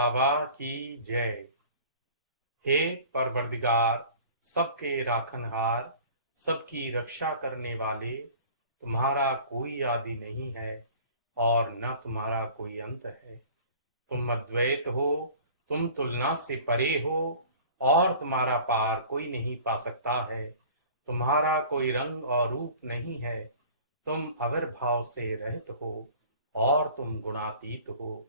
बाबा की जय। हे परवरदिगार, सबके राखनहार, सबकी रक्षा करने वाले, तुम्हारा कोई आदि नहीं है और न तुम्हारा कोई अंत है। तुम अद्वैत हो, तुम तुलना से परे हो और तुम्हारा पार कोई नहीं पा सकता है। तुम्हारा कोई रंग और रूप नहीं है, तुम आविर्भाव से रहित हो और तुम गुणातीत हो।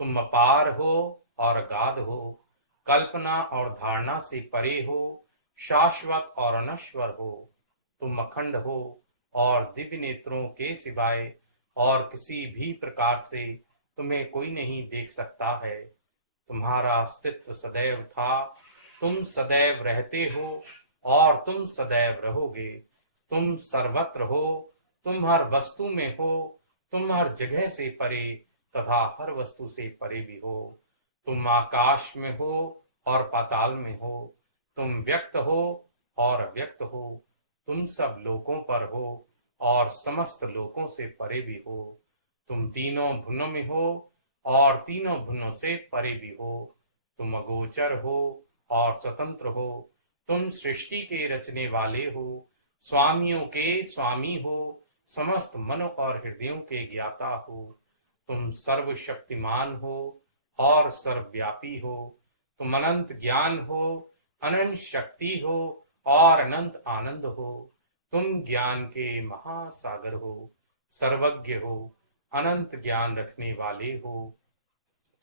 तुम अपार हो और अगाध हो, कल्पना और धारणा से परे हो, शाश्वत और अनश्वर हो। तुम अखंड हो और दिव्य नेत्रों के सिवाय और किसी भी प्रकार से तुम्हें कोई नहीं देख सकता है। तुम्हारा अस्तित्व सदैव था, तुम सदैव रहते हो और तुम सदैव रहोगे। तुम सर्वत्र हो, तुम हर वस्तु में हो, तुम हर जगह से परे तथा हर वस्तु से परे भी हो। तुम आकाश में हो और पाताल में हो, तुम व्यक्त हो और अव्यक्त हो, तुम सब लोकों पर हो और समस्त लोकों से परे भी हो। तुम तीनों भुनों में हो और तीनों भुनों से परे भी हो। तुम अगोचर हो और स्वतंत्र हो, तुम सृष्टि के रचने वाले हो, स्वामियों के स्वामी हो, समस्त मनों और हृदयों के ज्ञाता हो। तुम सर्वशक्तिमान हो और सर्वव्यापी हो। तुम अनंत ज्ञान हो, अनंत शक्ति हो और अनंत आनंद हो। तुम ज्ञान के महासागर हो, सर्वज्ञ हो, अनंत ज्ञान रखने वाले हो।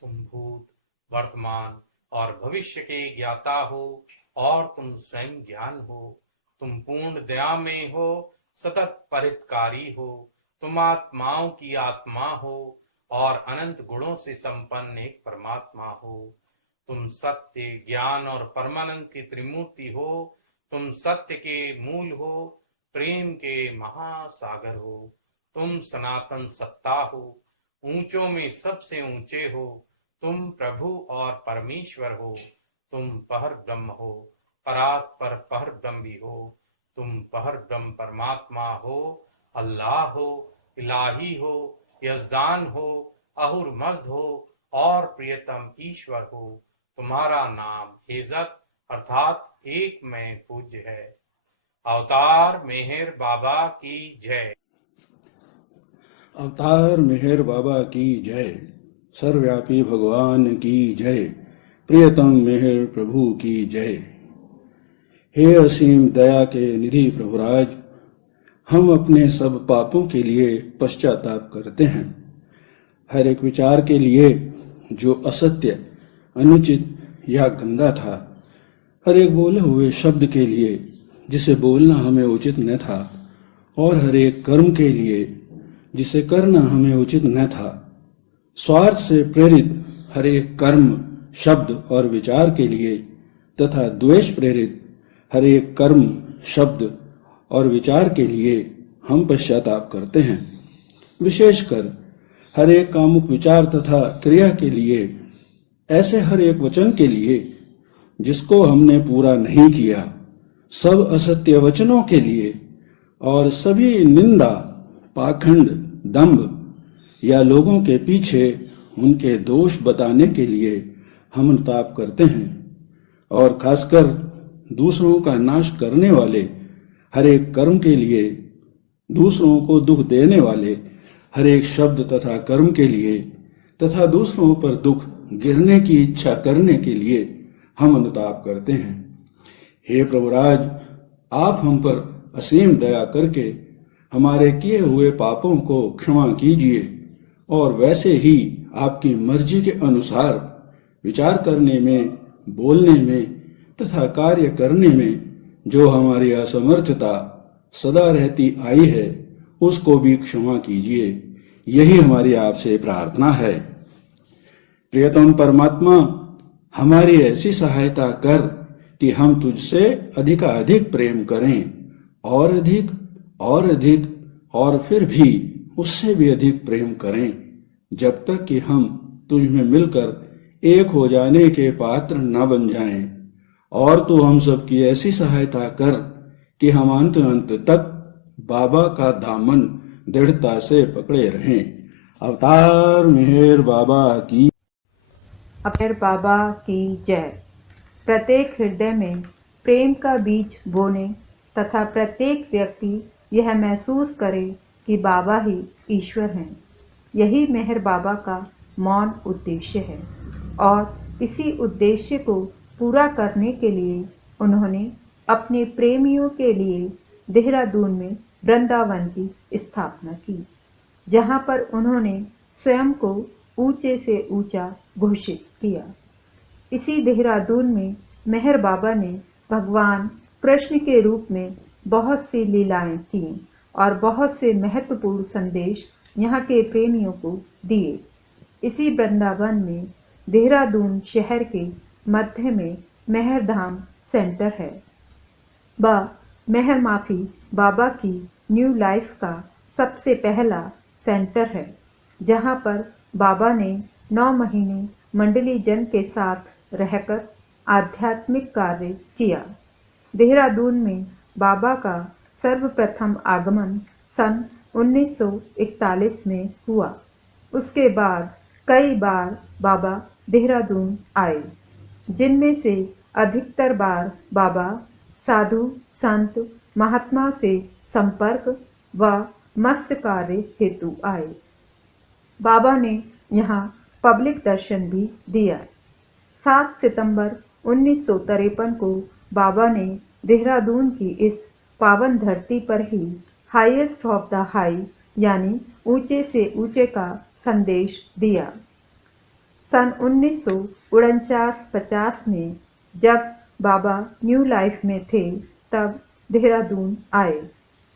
तुम भूत, वर्तमान और भविष्य के ज्ञाता हो और तुम स्वयं ज्ञान हो। तुम पूर्ण दया में हो, सतत परितकारी हो। तुम आत्माओं की आत्मा हो और अनंत गुणों से संपन्न एक परमात्मा हो। तुम सत्य, ज्ञान और परमानंद की त्रिमूर्ति हो। तुम सत्य के मूल हो, प्रेम के महासागर हो। तुम सनातन सत्ता हो, ऊंचों में सबसे ऊंचे हो। तुम प्रभु और परमेश्वर हो। तुम पहर ब्रह्म हो, परात पर पहर ब्रह्म भी हो। तुम पहर ब्रह्म परमात्मा हो, अल्लाह हो, इलाही हो, यजदान हो, अहुर मज्द हो और प्रियतम ईश्वर हो। तुम्हारा नाम इज्जत अर्थात एक में पूज्य है। अवतार मेहर बाबा की जय। अवतार मेहर बाबा की जय। सर्वव्यापी भगवान की जय। प्रियतम मेहर प्रभु की जय। हे असीम दया के निधि प्रभुराज, हम अपने सब पापों के लिए पश्चाताप करते हैं। हर एक विचार के लिए जो असत्य, अनुचित या गंदा था, हर एक बोले हुए शब्द के लिए जिसे बोलना हमें उचित न था, और हर एक कर्म के लिए जिसे करना हमें उचित न था। स्वार्थ से प्रेरित हर एक कर्म, शब्द और विचार के लिए तथा द्वेष प्रेरित हर एक कर्म, शब्द और विचार के लिए हम पश्चाताप करते हैं। विशेषकर हर एक कामुक विचार तथा क्रिया के लिए, ऐसे हर एक वचन के लिए जिसको हमने पूरा नहीं किया, सब असत्य वचनों के लिए और सभी निंदा, पाखंड, दंभ या लोगों के पीछे उनके दोष बताने के लिए हम अनुताप करते हैं। और खासकर दूसरों का नाश करने वाले हर एक कर्म के लिए, दूसरों को दुख देने वाले हर एक शब्द तथा कर्म के लिए तथा दूसरों पर दुख गिरने की इच्छा करने के लिए हम अनुताप करते हैं। हे प्रभुराज, आप हम पर असीम दया करके हमारे किए हुए पापों को क्षमा कीजिए और वैसे ही आपकी मर्जी के अनुसार विचार करने में, बोलने में तथा कार्य करने में जो हमारी असमर्थता सदा रहती आई है, उसको भी क्षमा कीजिए। यही हमारी आपसे प्रार्थना है। प्रियतम परमात्मा, हमारी ऐसी सहायता कर कि हम तुझसे अधिकाधिक प्रेम करें, और अधिक और अधिक और फिर भी उससे भी अधिक प्रेम करें, जब तक कि हम तुझ में मिलकर एक हो जाने के पात्र न बन जाएं। और तू हम सब की ऐसी सहायता कर कि हम अंत अंत तक बाबा का दामन दृढ़ता से पकड़े रहें। अवतार मेहर बाबा की अपर बाबा की जय। प्रत्येक हृदय में प्रेम का बीज बोने तथा प्रत्येक व्यक्ति यह महसूस करे कि बाबा ही ईश्वर हैं, यही मेहर बाबा का मौन उद्देश्य है। और इसी उद्देश्य को पूरा करने के लिए उन्होंने अपने प्रेमियों के लिए देहरादून में वृंदावन की स्थापना की, जहां पर उन्होंने स्वयं को ऊंचे से ऊंचा घोषित किया। इसी देहरादून में मेहर बाबा ने भगवान कृष्ण के रूप में बहुत सी लीलाएं की और बहुत से महत्वपूर्ण संदेश यहाँ के प्रेमियों को दिए। इसी वृंदावन में देहरादून शहर के मध्य में मेहर धाम सेंटर है। वह मेहर माफी बाबा की न्यू लाइफ का सबसे पहला सेंटर है, जहाँ पर बाबा ने 9 महीने मंडली जन के साथ रहकर आध्यात्मिक कार्य किया। देहरादून में बाबा का सर्वप्रथम आगमन सन 1941 में हुआ। उसके बाद कई बार बाबा देहरादून आए, जिनमें से अधिकतर बार बाबा साधु संत महात्मा से संपर्क व मस्त कार्य हेतु आए। बाबा ने यहाँ पब्लिक दर्शन भी दिया। 7 सितंबर 1953 को बाबा ने देहरादून की इस पावन धरती पर ही हाईएस्ट ऑफ द हाई यानी ऊंचे से ऊंचे का संदेश दिया। सन 1949-50 में जब बाबा न्यू लाइफ में थे, तब देहरादून आए।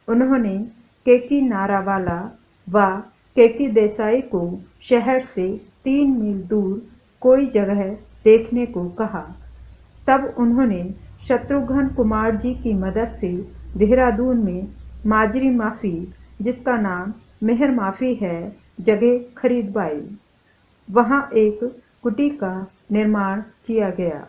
उन्होंने केकी नारावाला व केकी देसाई को शहर से 3 मील दूर कोई जगह देखने को कहा। तब उन्होंने शत्रुघ्न कुमार जी की मदद से देहरादून में माजरी माफी, जिसका नाम मेहर माफी है, जगह खरीदवाई। वहां एक कुटी का निर्माण किया गया।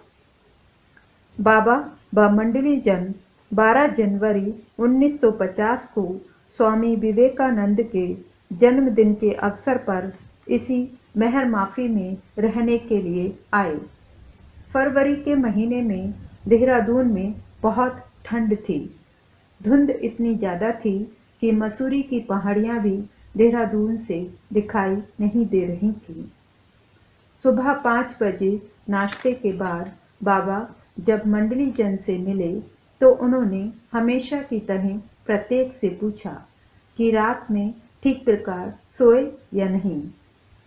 बाबा व मंडली जन 12 जनवरी 1950 को स्वामी विवेकानंद के जन्मदिन के अवसर पर इसी मेहर माफी में रहने के लिए आए। फरवरी के महीने में देहरादून में बहुत ठंड थी। धुंध इतनी ज्यादा थी कि मसूरी की पहाड़ियां भी देहरादून से दिखाई नहीं दे रही थी। सुबह 5 बजे नाश्ते के बाद बाबा जब मंडली जन से मिले तो उन्होंने हमेशा की तरह प्रत्येक से पूछा कि रात में ठीक प्रकार सोए या नहीं।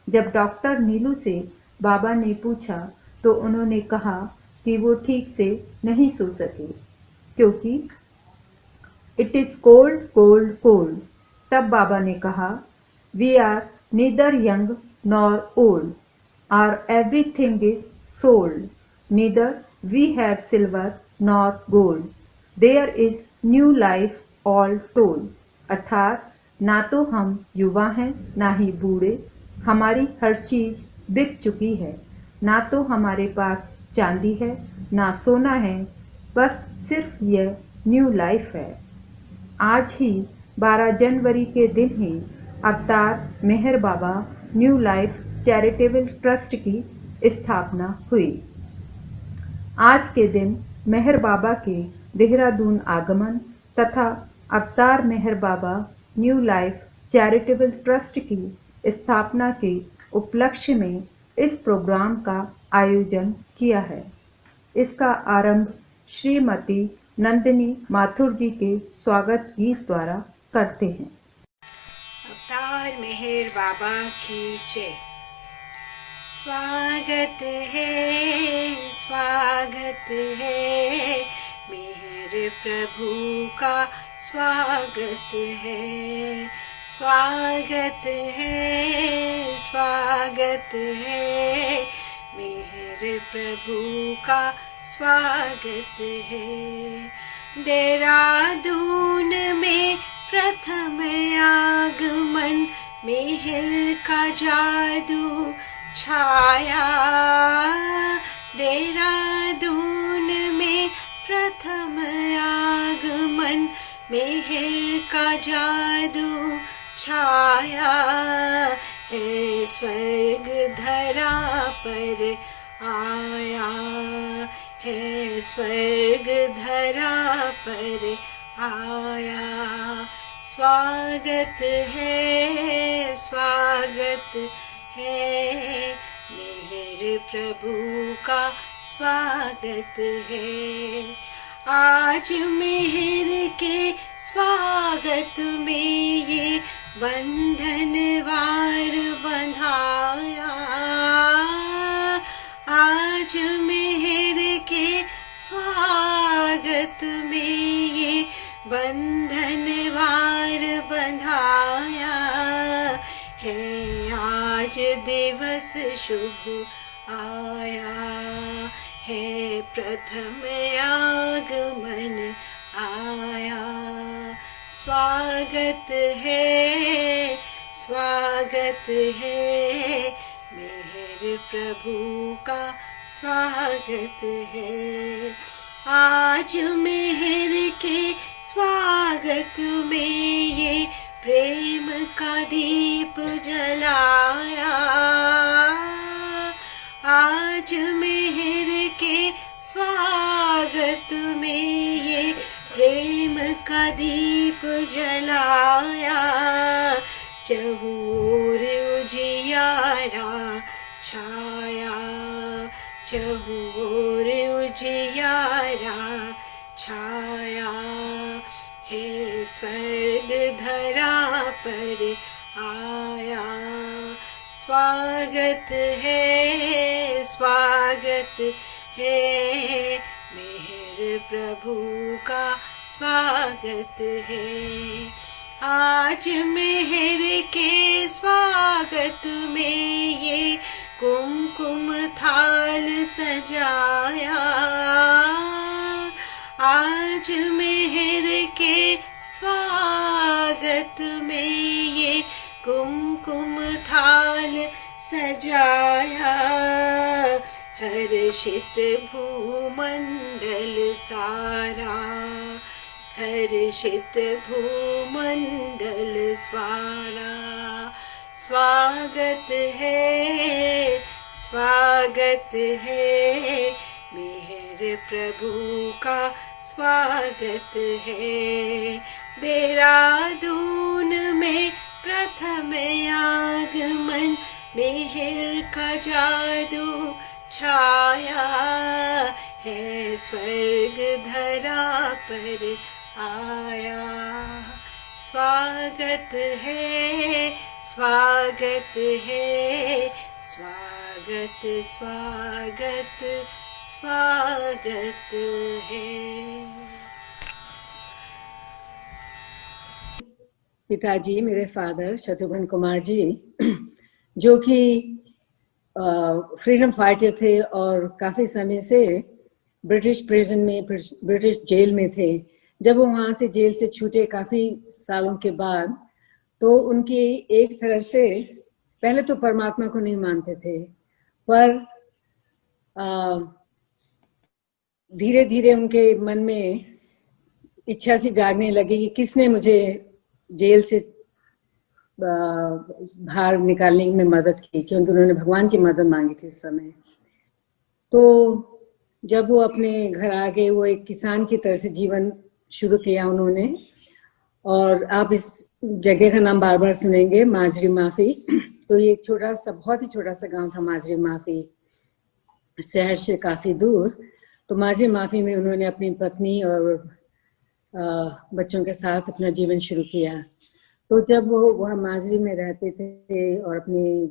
जब डॉक्टर नीलू से बाबा ने पूछा तो उन्होंने कहा कि वो ठीक से नहीं सो सके, क्योंकि it is cold cold cold. तब बाबा ने कहा, we are neither young nor old, or everything is sold, neither we have silver nor gold, there is new life all told. अर्थात ना तो हम युवा हैं ना ही बूढ़े, हमारी हर चीज बिक चुकी है। ना तो हमारे पास चांदी है ना सोना है, बस सिर्फ यह न्यू लाइफ है। आज ही 12 जनवरी के दिन ही अवतार मेहर बाबा न्यू लाइफ चैरिटेबल ट्रस्ट की स्थापना हुई। आज के दिन मेहर बाबा के देहरादून आगमन तथा अवतार मेहर बाबा न्यू लाइफ चैरिटेबल ट्रस्ट की स्थापना के उपलक्ष्य में इस प्रोग्राम का आयोजन किया है। इसका आरंभ श्रीमती नंदिनी माथुर जी के स्वागत गीत द्वारा करते हैं। अवतार मेहर बाबा की जय। स्वागत है मेहर प्रभु का स्वागत है। स्वागत है मेहर प्रभु का स्वागत है। देहरादून में प्रथम आगमन मेहर का जादू छाया। देहरादून में प्रथम आगमन मेहर का जादू छाया है। स्वर्ग धरा पर आया है, स्वर्ग धरा पर आया। स्वागत है, स्वागत है, मेहर प्रभु का स्वागत है। आज मेहर के स्वागत में ये बंधन वार बंधाया। आज मेहर के स्वागत में ये बंधन वार बंधाया है। आज दिवस शुभ आया है, प्रथम आगमन आया। स्वागत है, स्वागत है, मेहर प्रभु का स्वागत है। आज मेहर के स्वागत में ये प्रेम का दीप जलाया। आज मेहर के स्वागत में ये प्रेम का दीप जलाया। चहुर उजियारा छाया, चहुर उजियारा छाया है, स्वर्ग धरा पर आया। स्वागत है, स्वागत है, मेहर प्रभु का स्वागत है। आज मेहर के स्वागत में ये कुमकुम थाल सजाया। आज मेहर के स्वागत में ये कुमकुम थाल सजाया। हर्षित भूमंडल सारा, हर्षित भूमंडल सारा। स्वागत है, स्वागत है, मेहर प्रभु का स्वागत है। देहरादून में प्रथम आगमन, मेहर का जादू छाया है, स्वर्ग धरा पर आया। स्वागत है, स्वागत है, स्वागत स्वागत स्वागत है। पिताजी, मेरे फादर शत्रुघ्न कुमार जी, जो कि फ्रीडम फाइटर थे और काफ़ी समय से ब्रिटिश प्रिजन में, ब्रिटिश जेल में थे। जब वो वहाँ से जेल से छूटे काफ़ी सालों के बाद, तो उनकी एक तरह से पहले तो परमात्मा को नहीं मानते थे, पर धीरे धीरे उनके मन में इच्छा सी जागने लगी कि किसने मुझे जेल से बाहर निकालने में मदद की, क्योंकि उन्होंने भगवान की मदद मांगी थी इस समय। तो जब वो अपने घर आ गए, वो एक किसान की तरह से जीवन शुरू किया उन्होंने। और आप इस जगह का नाम बार बार सुनेंगे, माजरी माफी। तो ये एक छोटा सा, बहुत ही छोटा सा गांव था माजरी माफी, शहर से काफ़ी दूर। तो माजरी माफी में उन्होंने अपनी पत्नी और बच्चों के साथ अपना जीवन शुरू किया। तो जब वो वहाँ माजरी में रहते थे और अपनी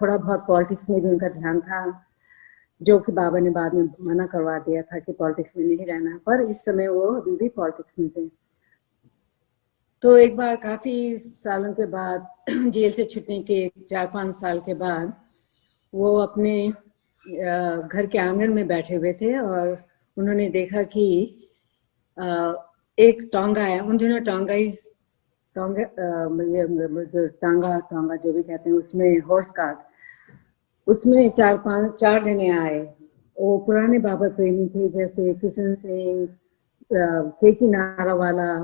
थोड़ा बहुत पॉलिटिक्स में भी उनका ध्यान था, जो कि बाबा ने बाद में मना करवा दिया था कि पॉलिटिक्स में नहीं रहना, पर इस समय वो अभी भी पॉलिटिक्स में थे। तो एक बार काफ़ी सालों के बाद, जेल से छूटने के 4-5 साल के बाद, वो अपने घर के आंगन में बैठे हुए थे और उन्होंने देखा कि एक टोंगा है। उन दिनों टांगा जो भी कहते हैं, उसमें हॉर्स कार्ट, उसमें 4 जने आए। वो पुराने बाबा प्रेमी थे, जैसे किशन सिंह, केकी नारावाला,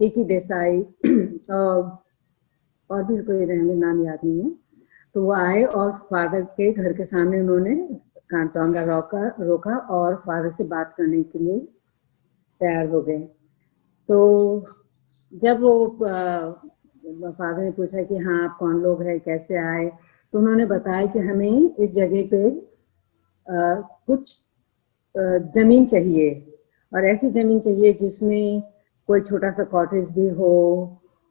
केकी देसाई और भी कोई रहने नाम याद नहीं है। तो वो आए और फादर के घर के सामने उन्होंने टोंगा रोका और फादर से बात करने के लिए तैयार हो गए। तो जब वो फादर ने पूछा कि हाँ आप कौन लोग हैं, कैसे आए, तो उन्होंने बताया कि हमें इस जगह पे कुछ जमीन चाहिए, और ऐसी जमीन चाहिए जिसमें कोई छोटा सा कॉटेज भी हो,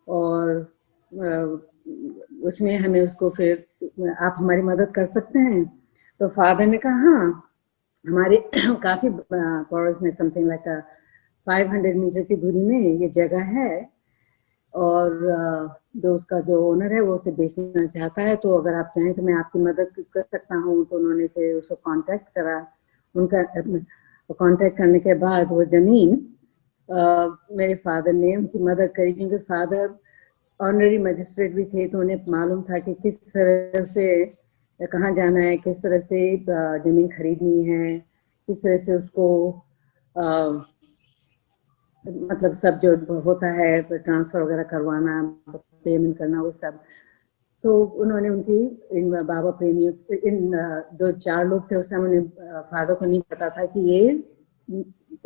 और उसमें हमें उसको फिर आप हमारी मदद कर सकते हैं। तो फादर ने कहा हाँ, हमारे काफ़ी पड़ोस में समथिंग लाइक 500 मीटर की दूरी में ये जगह है, और जो उसका जो ओनर है वो उसे बेचना चाहता है, तो अगर आप चाहें तो मैं आपकी मदद कर सकता हूँ। तो उन्होंने फिर उसको कांटेक्ट करा। उनका कांटेक्ट करने के बाद वो ज़मीन मेरे फादर ने उनकी मदद करी, क्योंकि फादर ऑनरी मजिस्ट्रेट भी थे, तो उन्हें मालूम था कि किस तरह से कहाँ जाना है, किस तरह से ज़मीन खरीदनी है, किस तरह से उसको मतलब सब जो होता है ट्रांसफ़र वगैरह करवाना, पेमेंट करना, वो सब। तो उन्होंने उनकी इन बाबा प्रेमियों, इन जो 4 लोग थे उस समय, उन्हें फादर को नहीं पता था कि ये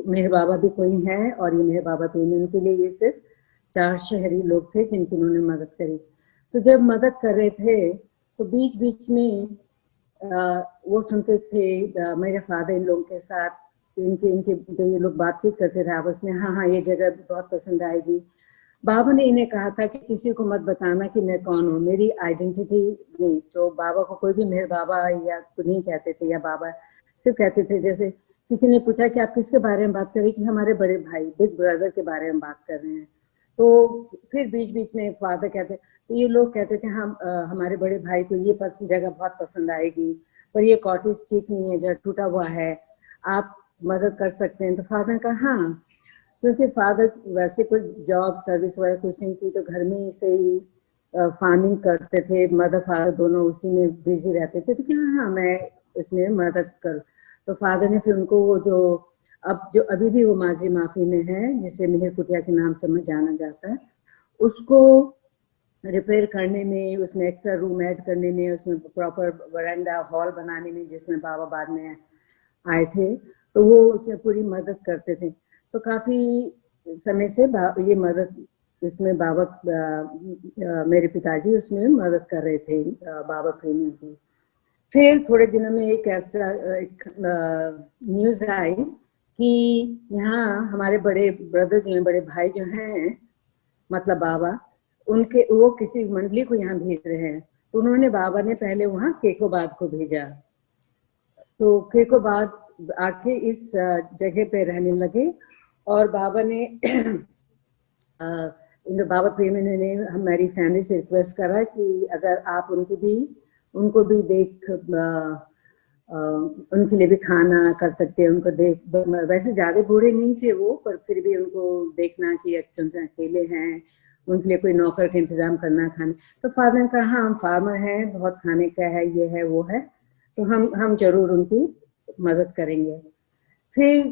मेरे बाबा भी कोई हैं और ये मेरे बाबा प्रेमी। उनके लिए ये सिर्फ 4 शहरी लोग थे जिनकी उन्होंने मदद करी। तो जब मदद कर रहे थे तो बीच बीच में वो सुनते थे मेरे फादर इन लोगों के साथ, इनके जो ये लोग बातचीत करते थे आपस में, हाँ हाँ ये जगह बहुत पसंद आएगी। बाबा ने इन्हें कहा था कि किसी को मत बताना कि मैं कौन हूँ, मेरी आइडेंटिटी नहीं। तो बाबा को कोई भी मेरे बाबा या कुछ नहीं कहते थे, या बाबा सिर्फ कहते थे, जैसे किसी ने पूछा कि आप किसके बारे में बात कर रही, कि हमारे बड़े भाई बिग ब्रदर के बारे में बात कर रहे हैं। तो फिर बीच बीच में फादर कहते, तो ये लोग कहते थे हम हमारे बड़े भाई को ये जगह बहुत पसंद आएगी, पर ये कॉटेज ठीक नहीं है, जरा टूटा हुआ है, आप मदद कर सकते हैं। तो फादर ने कहा हाँ, क्योंकि फादर वैसे कोई जॉब सर्विस वगैरह कुछ नहीं थी, तो घर में से ही फार्मिंग करते थे, मदर फादर दोनों उसी में बिजी रहते थे। तो क्या हाँ मैं इसमें मदद कर। तो फादर ने फिर उनको वो जो अभी भी वो माजी माफी में है, जिसे मिहिर कुटिया के नाम से जाना जाता है, उसको रिपेयर करने में, उसमें एक्स्ट्रा रूम ऐड करने में, उसमें प्रॉपर वरांडा हॉल बनाने में, जिसमें बाबा बाद में आए थे, तो वो उसमें पूरी मदद करते थे। तो काफ़ी समय से ये मदद इसमें बाबा मेरे पिताजी उसमें मदद कर रहे थे बाबा प्रेमी की। फिर थोड़े दिनों में एक ऐसा न्यूज़ आई कि यहाँ हमारे बड़े ब्रदर जो हैं, बड़े भाई जो हैं, मतलब बाबा, उनके वो किसी मंडली को यहाँ भेज रहे हैं। तो उन्होंने, बाबा ने पहले वहाँ केकोबाद को भेजा। तो केकोबाद आके इस जगह पे रहने लगे, और बाबा ने बाबा प्रेमी ने हमारी फैमिली से रिक्वेस्ट करा कि अगर आप उनको भी देख उनके लिए भी खाना कर सकते हैं, उनको देख, वैसे ज़्यादा बूढ़े नहीं थे वो, पर फिर भी उनको देखना कि अकेले हैं, उनके लिए कोई नौकर का इंतज़ाम करना, खाने। तो फादर ने कहा हाँ हम फार्मर हैं, बहुत खाने का है, ये है वो है, तो हम जरूर उनकी मदद करेंगे। फिर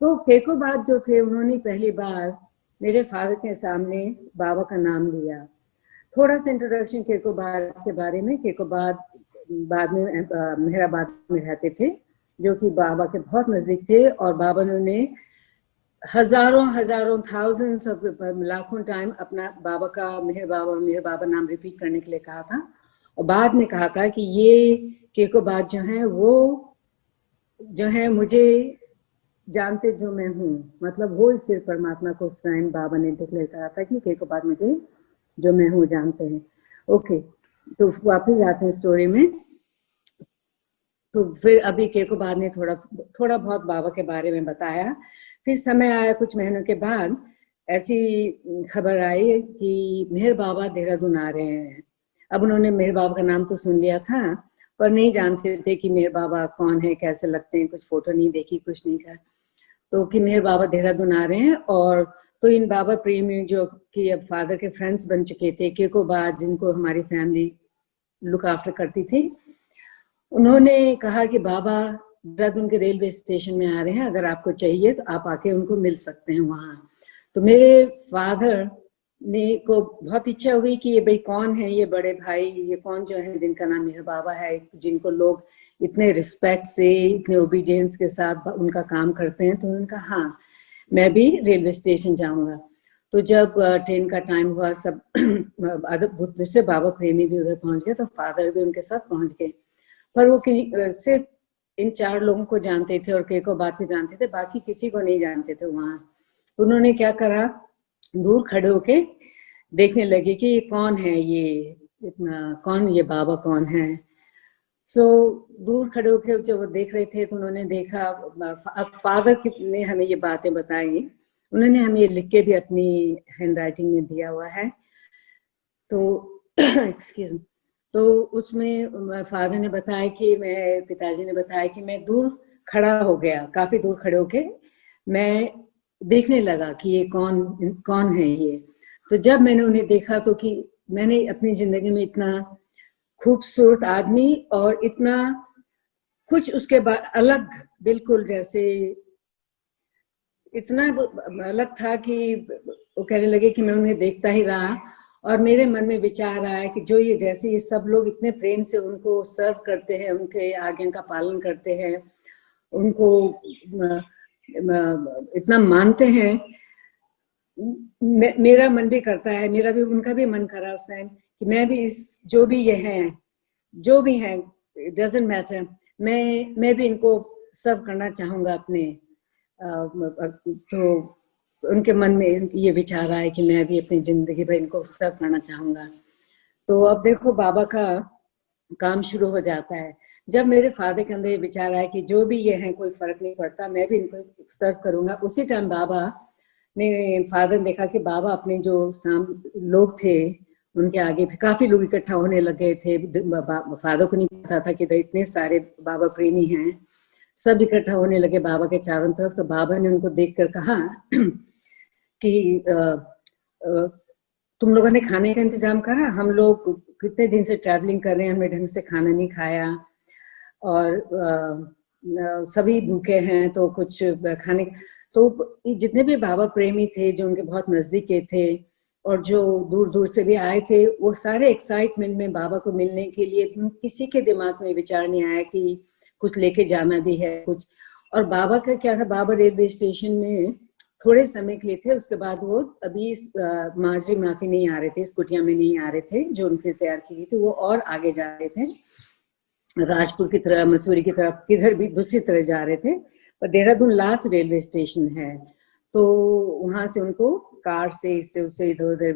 तो केकोबाद जो थे, उन्होंने पहली बार मेरे फादर के सामने बाबा का नाम लिया। थोड़ा सा इंट्रोडक्शन केकोबाद के बारे में। केकोबाद बाद में मेहराबाद में रहते थे, जो कि बाबा के बहुत नज़दीक थे, और बाबा ने उन्हें हजारों थाउजेंड्स ऑफ लाखों टाइम अपना बाबा का मेहर बाबा नाम रिपीट करने के लिए कहा था। और बाद में कहा था कि ये केकोबाद जो है वो जो है मुझे जानते जो मैं हूँ, मतलब वो सिर्फ परमात्मा को उस टाइम बाबा ने डिक्लेयर करा था कि केकोबाद मुझे जो मैं हूँ जानते हैं। ओके, तो वापस आते हैं स्टोरी में। तो फिर अभी केकोबाद ने थोड़ा बहुत बाबा के बारे में बताया। फिर समय आया कुछ महीनों के बाद, ऐसी खबर आई कि मेहर बाबा देहरादून आ रहे हैं। अब उन्होंने मेहर बाबा का नाम तो सुन लिया था, पर नहीं जानते थे कि मेहर बाबा कौन है, कैसे लगते हैं, कुछ फोटो नहीं देखी, कुछ नहीं कर। तो कि मेहर बाबा देहरादून आ रहे हैं, और तो इन बाबा प्रेमी जो कि अब फादर के फ्रेंड्स बन चुके थे, केकोबाद, जिनको हमारी फैमिली लुक आफ्टर करती थी, उन्होंने कहा कि बाबा देहरादून के रेलवे स्टेशन में आ रहे हैं, अगर आपको चाहिए तो आप आके उनको मिल सकते हैं वहाँ। तो मेरे फादर ने को बहुत इच्छा हो गई कि ये भाई कौन है, ये बड़े भाई, ये कौन जो है जिनका नाम मेहर बाबा है, जिनको लोग इतने रिस्पेक्ट से, इतने ओबीडियंस के साथ उनका काम करते हैं। तो उन्होंने कहा हाँ मैं भी रेलवे स्टेशन जाऊंगा। तो जब ट्रेन का टाइम हुआ, सब दूसरे बाबा प्रेमी भी उधर पहुंच गए, तो फादर भी उनके साथ पहुंच गए। पर वो सिर्फ इन 4 लोगों को जानते थे और को बात भी जानते थे, बाकी किसी को नहीं जानते थे वहां। उन्होंने क्या करा, दूर खड़े होके देखने लगे कि ये कौन है, ये कौन, ये बाबा कौन है। सो दूर खड़े होकर जब वो देख रहे थे तो उन्होंने देखा, अब फादर ने हमें ये बातें बताई, उन्होंने हमें ये लिख के भी अपनी हैंड राइटिंग में दिया हुआ है। तो एक्सक्यूज मी, तो उसमें फादर ने बताया कि पिताजी ने बताया कि मैं दूर खड़ा हो गया, काफी दूर खड़े होके मैं देखने लगा कि ये कौन है ये। तो जब मैंने उन्हें देखा तो कि मैंने अपनी जिंदगी में इतना खूबसूरत आदमी और इतना कुछ उसके बाद अलग, बिल्कुल जैसे इतना अलग था कि वो कहने लगे कि मैं उन्हें देखता ही रहा और मेरे मन में विचार आया कि जो ये जैसे ये सब लोग इतने प्रेम से उनको सर्व करते हैं, उनके आज्ञा का पालन करते हैं, उनको इतना मानते हैं, मेरा मन भी करता है, मेरा भी उनका भी मन करा उस टाइम कि मैं भी इस जो भी ये हैं, जो भी हैं, डजंट मैटर, मैं भी इनको सर्व करना चाहूंगा अपने। तो उनके मन में ये विचार आया कि मैं भी अपनी जिंदगी भर इनको सर्व करना चाहूंगा। तो अब देखो बाबा का काम शुरू हो जाता है। जब मेरे फादर के अंदर ये विचार आया कि जो भी ये हैं कोई फर्क नहीं पड़ता, मैं भी इनको सर्व करूंगा, उसी टाइम बाबा ने, फादर ने देखा कि बाबा अपने जो लोग थे उनके आगे भी काफी लोग इकट्ठा होने लगे थे। फादर को नहीं पता था कि इतने सारे बाबा प्रेमी हैं, सब इकट्ठा होने लगे बाबा के चारों तरफ। तो बाबा ने उनको देखकर कहा कि तुम लोगों ने खाने का इंतजाम करा, हम लोग कितने दिन से ट्रैवलिंग कर रहे हैं, हमने ढंग से खाना नहीं खाया और सभी भूखे हैं, तो कुछ खाने। तो जितने भी बाबा प्रेमी थे जो उनके बहुत नजदीक के थे और जो दूर दूर से भी आए थे, वो सारे एक्साइटमेंट में बाबा को मिलने के लिए, किसी के दिमाग में विचार नहीं आया कि कुछ लेके जाना भी है कुछ। और बाबा का क्या था, बाबा रेलवे स्टेशन में थोड़े समय के लिए थे, उसके बाद वो अभी माजरी माफी नहीं आ रहे थे, इस कुटिया में नहीं आ रहे थे जो उनके तैयार की गई थी, वो और आगे जा रहे थे, राजपुर की तरफ, मसूरी की तरफ, किधर भी दूसरी तरह जा रहे थे। पर देहरादून लास्ट रेलवे स्टेशन है, तो वहां से उनको कार से इससे उससे इधर उधर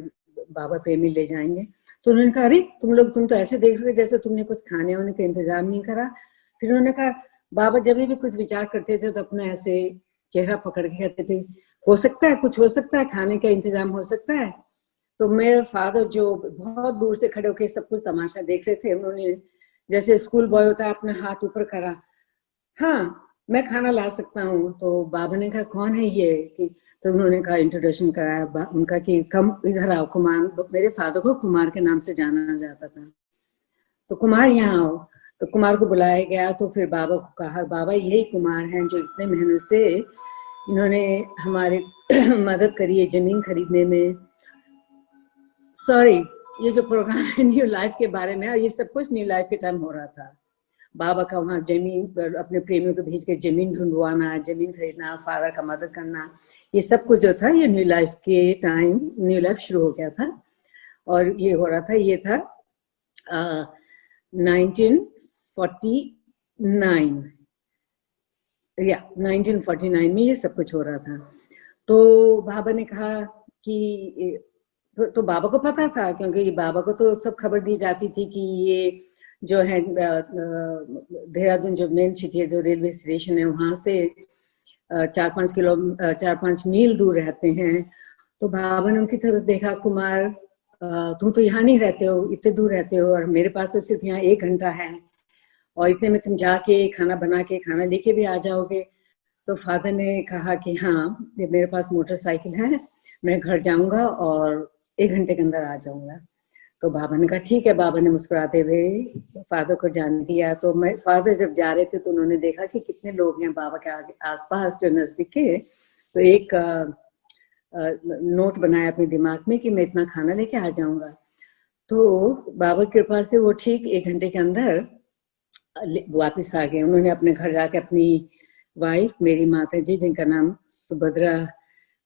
बाबा प्रेमी ले जाएंगे। तो उन्होंने कहा अरे तुम तो ऐसे देख रहे जैसे तुमने कुछ खाने वाने का इंतजाम नहीं करा। फिर उन्होंने कहा, बाबा जब भी कुछ विचार करते थे तो अपना ऐसे चेहरा पकड़ के कहते थे, हो सकता है, कुछ हो सकता है, खाने का इंतजाम हो सकता है। तो मेरे फादर जो बहुत दूर से खड़े होकर सब कुछ तमाशा देख रहे थे, उन्होंने जैसे स्कूल बॉय होता है अपना हाथ ऊपर करा, हाँ मैं खाना ला सकता हूँ। तो बाबा ने कहा कौन है ये, कि तो उन्होंने कहा, इंट्रोडक्शन कराया उनका कि कम इधर आओ, कुमार, मेरे फादर को कुमार के नाम से जाना जाता था, तो कुमार यहाँ आओ। तो कुमार को बुलाया गया। तो फिर बाबा को कहा, बाबा यही कुमार हैं जो इतने मेहनत से इन्होंने हमारे मदद करी है जमीन खरीदने में। सॉरी, ये जो प्रोग्राम है न्यू लाइफ के बारे में, और ये सब कुछ न्यू लाइफ के टाइम हो रहा था। बाबा का वहाँ जमीन, अपने प्रेमियों को भेज के जमीन ढूंढवाना, जमीन खरीदना, फादर का मदद करना, ये सब कुछ जो था ये न्यू लाइफ के टाइम, न्यू लाइफ शुरू हो गया था। और ये हो रहा था, ये था 1949 में ये सब कुछ हो रहा था। तो बाबा ने कहा कि तो बाबा को पता था, क्योंकि बाबा को तो सब खबर दी जाती थी कि ये जो है देहरादून जो मेन सिटी है, जो रेलवे स्टेशन है, वहां से 4-5 मील दूर रहते हैं। तो बाबा ने उनकी तरफ देखा, कुमार तुम तो यहाँ नहीं रहते हो, इतने दूर रहते हो, और मेरे पास तो सिर्फ यहाँ 1 घंटा है, और इतने में तुम जाके खाना बना के खाना लेके भी आ जाओगे। तो फादर ने कहा कि हाँ मेरे पास मोटरसाइकिल है, मैं घर जाऊंगा और 1 घंटे के अंदर आ जाऊंगा। तो बाबा ने कहा ठीक है। बाबा ने मुस्कुराते हुए फादर को जाने दिया। तो मैं, फादर जब जा रहे थे तो उन्होंने देखा कि कितने लोग हैं बाबा के आगे आसपास जो नजदीक के। तो एक नोट बनाया अपने दिमाग में कि मैं इतना खाना लेके आ जाऊंगा। तो बाबा की कृपा से वो ठीक 1 घंटे के अंदर वापस आ गए। उन्होंने अपने घर जाके अपनी वाइफ, मेरी माता जी जिनका नाम सुभद्रा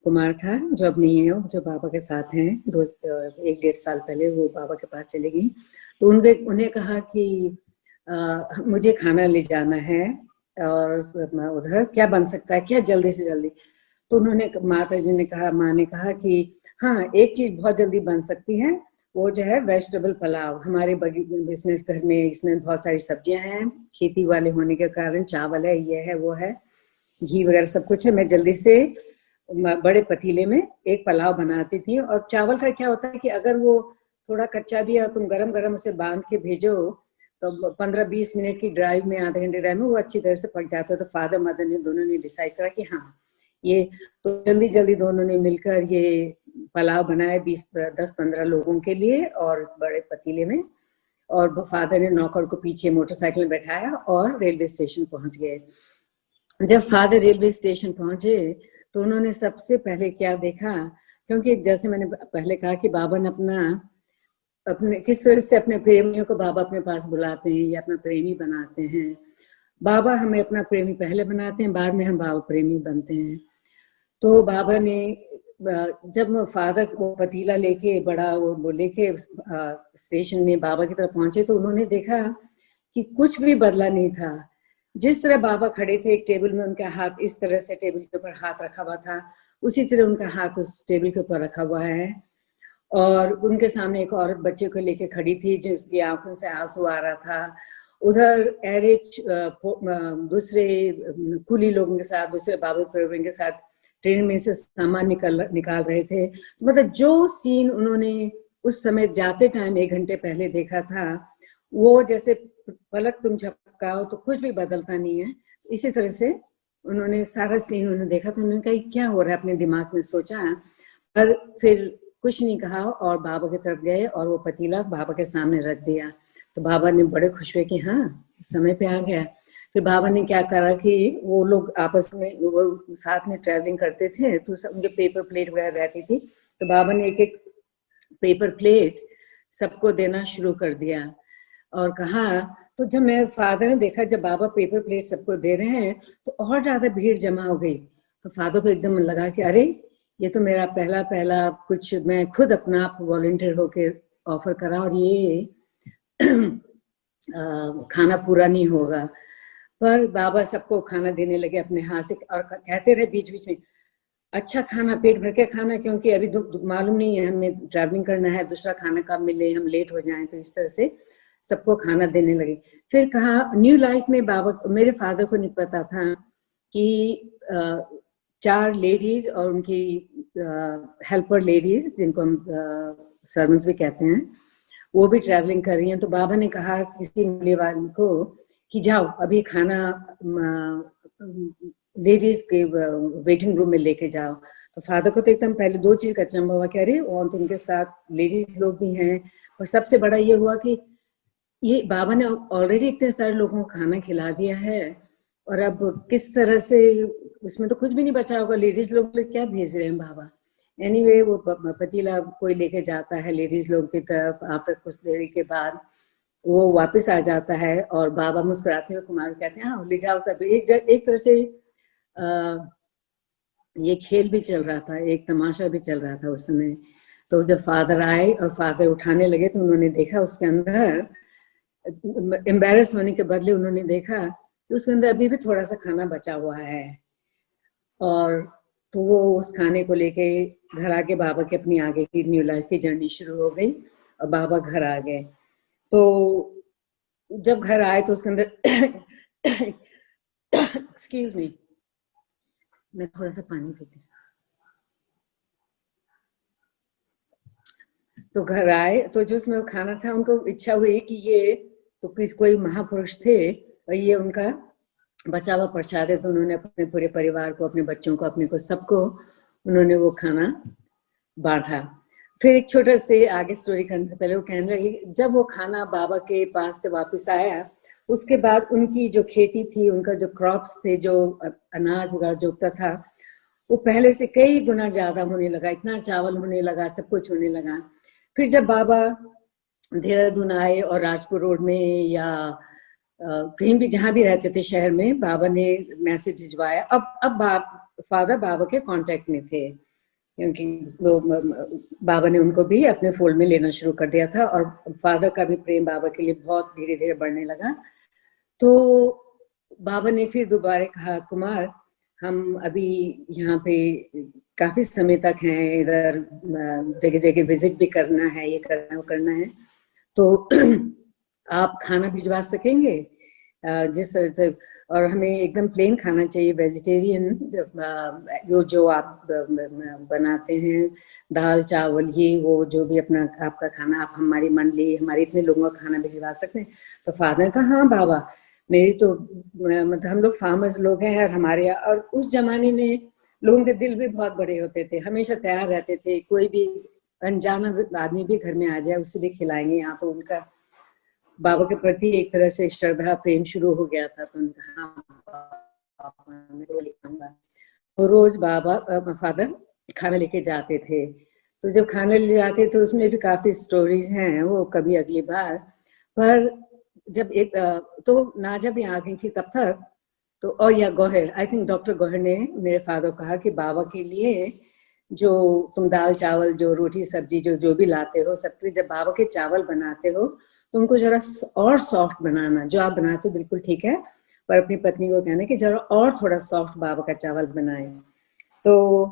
कुमार था, जो अब नहीं है, जो बाबा के साथ हैं, 1-1.5 साल पहले वो बाबा के पास चली गई। तो उन्हें कहा कि मुझे खाना ले जाना है और उधर क्या बन सकता है, क्या जल्दी से जल्दी। तो उन्होंने, माता जी ने कहा, माँ ने कहा कि हाँ, एक चीज बहुत जल्दी बन सकती है, वो जो है वेजिटेबल पुलाव। हमारे इसमें इस घर में इसमें बहुत सारी सब्जियां हैं, खेती वाले होने के कारण चावल है, ये है, वो है, घी वगैरह सब कुछ है। मैं जल्दी से बड़े पतीले में एक पुलाव बनाती थी। और चावल का क्या होता है कि अगर वो थोड़ा कच्चा भी है, तुम गरम गरम उसे बांध के भेजो तो 15-20 मिनट की ड्राइव में, आधे घंटे ड्राइव में वो अच्छी तरह से पक जाता है। तो फादर मदर ने दोनों ने डिसाइड करा कि हाँ ये, तो जल्दी जल्दी दोनों ने मिलकर ये पुलाव बनाया 10-15 लोगों के लिए और बड़े पतीले में। और फादर ने नौकर को पीछे मोटरसाइकिल में बैठाया और रेलवे स्टेशन पहुंच गए। जब फादर रेलवे स्टेशन पहुंचे तो उन्होंने सबसे पहले क्या देखा, क्योंकि जैसे मैंने पहले कहा कि बाबा ने अपने किस तरह से अपने प्रेमियों को बाबा अपने पास बुलाते हैं या अपना प्रेमी बनाते हैं। बाबा हमें अपना प्रेमी पहले बनाते हैं, बाद में हम बाबा प्रेमी बनते हैं। तो बाबा ने जब फादर वो पतीला लेके बड़ा वो लेके स्टेशन में बाबा की तरफ पहुंचे तो उन्होंने देखा कि कुछ भी बदला नहीं था। जिस तरह बाबा खड़े थे एक टेबल में, उनका हाथ इस तरह से टेबल के ऊपर हाथ रखा हुआ था, उसी तरह उनका हाथ उस टेबल के ऊपर रखा हुआ है। और उनके सामने एक औरत बच्चे को लेके खड़ी थी जिसकी आंखों से आंसू आ रहा था। उधर एरिच दूसरे कुली लोगों के साथ, दूसरे बाबा प्रेमियों के साथ ट्रेन में से सामान निकाल रहे थे। मतलब जो सीन उन्होंने उस समय जाते टाइम 1 घंटे पहले देखा था, वो जैसे पलक तुम झपकाओ तो कुछ भी बदलता नहीं है, इसी तरह से उन्होंने सारा सीन उन्होंने देखा। तो उन्होंने कहा क्या हो रहा है, अपने दिमाग में सोचा, पर फिर कुछ नहीं कहा और बाबा की तरफ गए और वो पतीला बाबा के सामने रख दिया। तो बाबा ने बड़े खुश हुए कि हाँ समय पे आ गया। फिर बाबा ने क्या करा कि वो लोग आपस में वो साथ में ट्रैवलिंग करते थे तो उनके पेपर प्लेट वगैरह रहती थी, तो बाबा ने एक एक पेपर प्लेट सबको देना शुरू कर दिया और कहा। तो जब मेरे फादर ने देखा जब बाबा पेपर प्लेट सबको दे रहे हैं तो और ज्यादा भीड़ जमा हो गई। तो फादर को एकदम लगा कि अरे ये तो मेरा पहला कुछ मैं खुद अपना आप वॉलंटियर होके ऑफर करा और ये खाना पूरा नहीं होगा। पर बाबा सबको खाना देने लगे अपने हाथ से और कहते रहे बीच बीच में, अच्छा खाना, पेट भर के खाना, क्योंकि अभी मालूम नहीं है हमें ट्रैवलिंग करना है, दूसरा खाना कब मिले, हम लेट हो जाएं। तो इस तरह से सबको खाना देने लगे। फिर कहा न्यू लाइफ में बाबा, मेरे फादर को नहीं पता था कि 4 लेडीज और उनकी हेल्पर लेडीज, जिनको हम सर्वेंट्स भी कहते हैं, वो भी ट्रैवलिंग कर रही हैं। तो बाबा ने कहा किसी मिलने वाले को कि जाओ अभी खाना लेडीज के वेटिंग रूम में लेके जाओ। तो फादर को तो एकदम पहले 2 चीज का अचंभा हुआ कि अरे और तो उनके साथ लेडीज लोग भी हैं, और सबसे बड़ा ये हुआ कि ये बाबा ने ऑलरेडी इतने सारे लोगों को खाना खिला दिया है और अब किस तरह से उसमें तो कुछ भी नहीं बचा होगा, लेडीज लोग क्या भेज रहे हैं बाबा। एनीवे वो पतीला कोई लेके जाता है लेडीज लोग की तरफ। आप कुछ देरी के बाद वो वापस आ जाता है और बाबा मुस्कुराते हुए कुमार कहते हैं हाँ ले जाओ। तब एक तरह से ये खेल भी चल रहा था, एक तमाशा भी चल रहा था उस समय। तो जब फादर आए और फादर उठाने लगे तो उन्होंने देखा उसके अंदर, एम्बैरस होने के बदले उन्होंने देखा कि उसके अंदर अभी भी थोड़ा सा खाना बचा हुआ है। और तो वो उस खाने को लेके घर आके बाबा के अपनी आगे की न्यू लाइफ की जर्नी शुरू हो गई और बाबा घर आ गए। तो जब घर आए तो उसके अंदर एक्सक्यूज मी, मैं थोड़ा सा पानी पीती। तो घर आए तो जो उसमें खाना था, उनको इच्छा हुई कि ये तो कोई महापुरुष थे और ये उनका बचा हुआ प्रसाद है। तो उन्होंने अपने पूरे परिवार को, अपने बच्चों को, अपने को, सबको उन्होंने वो खाना बांटा। फिर एक छोटा से आगे स्टोरी करने से पहले वो कहने लगे जब वो खाना बाबा के पास से वापस आया उसके बाद उनकी जो खेती थी, उनका जो क्रॉप्स थे, जो अनाज वगैरह जो उगता था, वो पहले से कई गुना ज्यादा होने लगा, इतना चावल होने लगा, सब कुछ होने लगा। फिर जब बाबा देहरादून आए और राजपुर रोड में या कहीं भी जहाँ भी रहते थे शहर में, बाबा ने मैसेज भिजवाया। अब फादर बाबा के कांटेक्ट में थे, क्योंकि वो बाबा ने उनको भी अपने फोल्ड में लेना शुरू कर दिया था, और फादर का भी प्रेम बाबा के लिए बहुत धीरे धीरे बढ़ने लगा। तो बाबा ने फिर दोबारा कहा, कुमार हम अभी यहाँ पे काफी समय तक हैं, इधर जगह जगह विजिट भी करना है, ये करना है वो करना है, तो आप खाना भिजवा सकेंगे जिस तरह से, और हमें एकदम प्लेन खाना चाहिए, वेजिटेरियन, जो आप बनाते हैं, दाल चावल ये वो जो भी अपना आपका खाना, आप हमारी मंडली, हमारे इतने लोगों का खाना भिजवा सकते हैं। तो फादर कहा, हाँ बाबा, मेरी तो मतलब हम लोग फार्मर्स लोग हैं, और हमारे यहाँ, और उस जमाने में लोगों के दिल भी बहुत बड़े होते थे, हमेशा तैयार रहते थे, कोई भी अनजाना आदमी भी घर में आ जाए उसे भी खिलाएंगे। यहाँ तो उनका बाबा के प्रति एक तरह से श्रद्धा प्रेम शुरू हो गया था। तो उनका हाँ, तो रोज बाबा फादर खाना लेके जाते थे। तो जब खाना ले जाते थे उसमें भी काफी स्टोरीज हैं, वो कभी अगली बार। पर जब एक तो नाजा भी आ गई थी तब तक, तो और या Gauhar, I think doctor Gauhar ने मेरे फादर को कहा कि बाबा के लिए जो तुम दाल चावल, जो रोटी सब्जी जो भी लाते हो, सबके जब बाबा के चावल बनाते हो तो उनको जरा और सॉफ्ट बनाना, जो आप बनाते हो बिल्कुल ठीक है, पर अपनी पत्नी को कहना कि जरा और थोड़ा सॉफ्ट बाबा का चावल बनाए। तो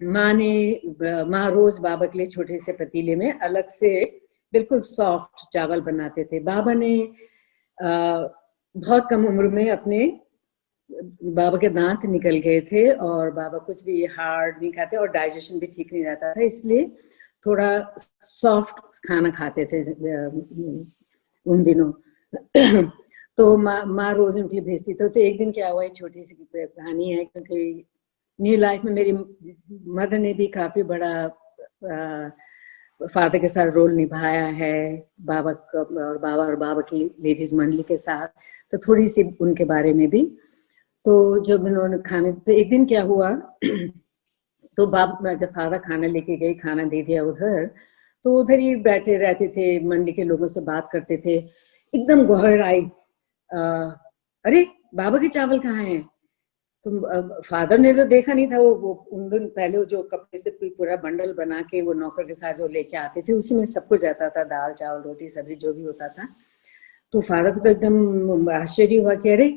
माँ रोज बाबा के लिए छोटे से पतीले में अलग से बिल्कुल सॉफ्ट चावल बनाते थे। बाबा ने बहुत कम उम्र में अपने बाबा के दांत निकल गए थे, और बाबा कुछ भी हार्ड नहीं खाते, और डाइजेशन भी ठीक नहीं रहता था, इसलिए थोड़ा सॉफ्ट खाना खाते थे उन दिनों। तो माँ रोज उनके लिए भेजती थी। तो एक दिन क्या हुआ, छोटी सी कहानी है, क्योंकि न्यू लाइफ में मेरी मदर ने भी काफी बड़ा फादर के साथ रोल निभाया है, बाबा और बाबा की लेडीज मंडली के साथ, तो थोड़ी सी उनके बारे में भी। तो जब उन्होंने खाने, तो एक दिन क्या हुआ, तो बाबा जब फादर खाना लेके गए, खाना दे दिया उधर, तो उधर ही बैठे रहते थे, मंडली के लोगों से बात करते थे। एकदम गौहर आई, अरे बाबा के चावल कहाँ हैं? तो फादर ने तो देखा नहीं था, वो उन दिन पहले जो कपड़े से पूरा बंडल बना के वो नौकर के साथ जो लेके आते थे, उसी में सब कुछ जाता था, दाल चावल रोटी सब्जी जो भी होता था। तो फादर को तो एकदम आश्चर्य हुआ कि अरे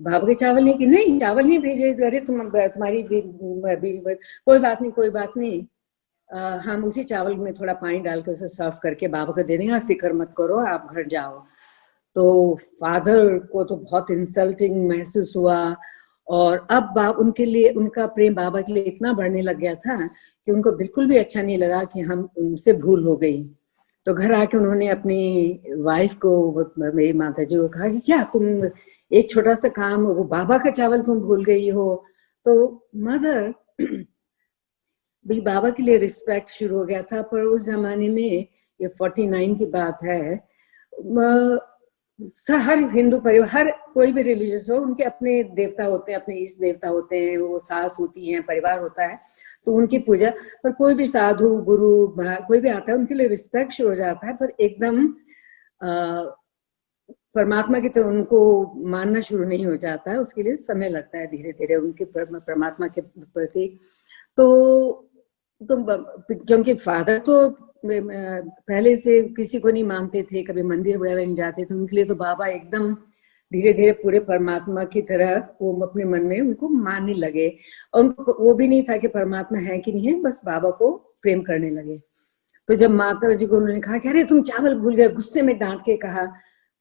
बाबा के चावल नहीं, कि नहीं चावल नहीं भेजे, अरे तुम्हारी कोई बात नहीं, हम उसी चावल में थोड़ा पानी डाल के उसे सर्व करके बाबा को दे देंगे, आप फिक्र मत करो, आप घर जाओ। तो फादर को तो बहुत इंसल्टिंग महसूस हुआ, और अब उनके लिए उनका प्रेम बाबा के लिए इतना बढ़ने लग गया था कि उनको बिल्कुल भी अच्छा नहीं लगा कि हम उनसे भूल हो गई। तो घर आके उन्होंने अपनी वाइफ को, मेरी माता जी को कहा कि क्या तुम एक छोटा सा काम, वो बाबा का चावल तुम भूल गई हो? तो मदर भी बाबा के लिए रिस्पेक्ट शुरू हो गया था। पर उस जमाने में, ये 49 की बात है, हर हिंदू परिवार, हर कोई भी रिलीजियस हो, उनके अपने देवता होते हैं, अपने इष्ट देवता होते हैं, वो सास होती हैं, परिवार होता है, तो उनकी पूजा। पर कोई भी साधु गुरु कोई भी आता है, उनके लिए रिस्पेक्ट शुरू हो जाता है, पर एकदम परमात्मा की तरह उनको मानना शुरू नहीं हो जाता है, उसके लिए समय लगता है धीरे धीरे उनके परमात्मा के प्रति। तो क्योंकि फादर तो पहले से किसी को नहीं मानते थे, कभी मंदिर वगैरह नहीं जाते थे, उनके लिए तो बाबा एकदम धीरे धीरे पूरे परमात्मा की तरह वो अपने मन में उनको मानने लगे। और उनको वो भी नहीं था कि परमात्मा है कि नहीं है, बस बाबा को प्रेम करने लगे। तो जब माता जी को उन्होंने कहा कि अरे तुम चावल भूल गए, गुस्से में डांट के कहा,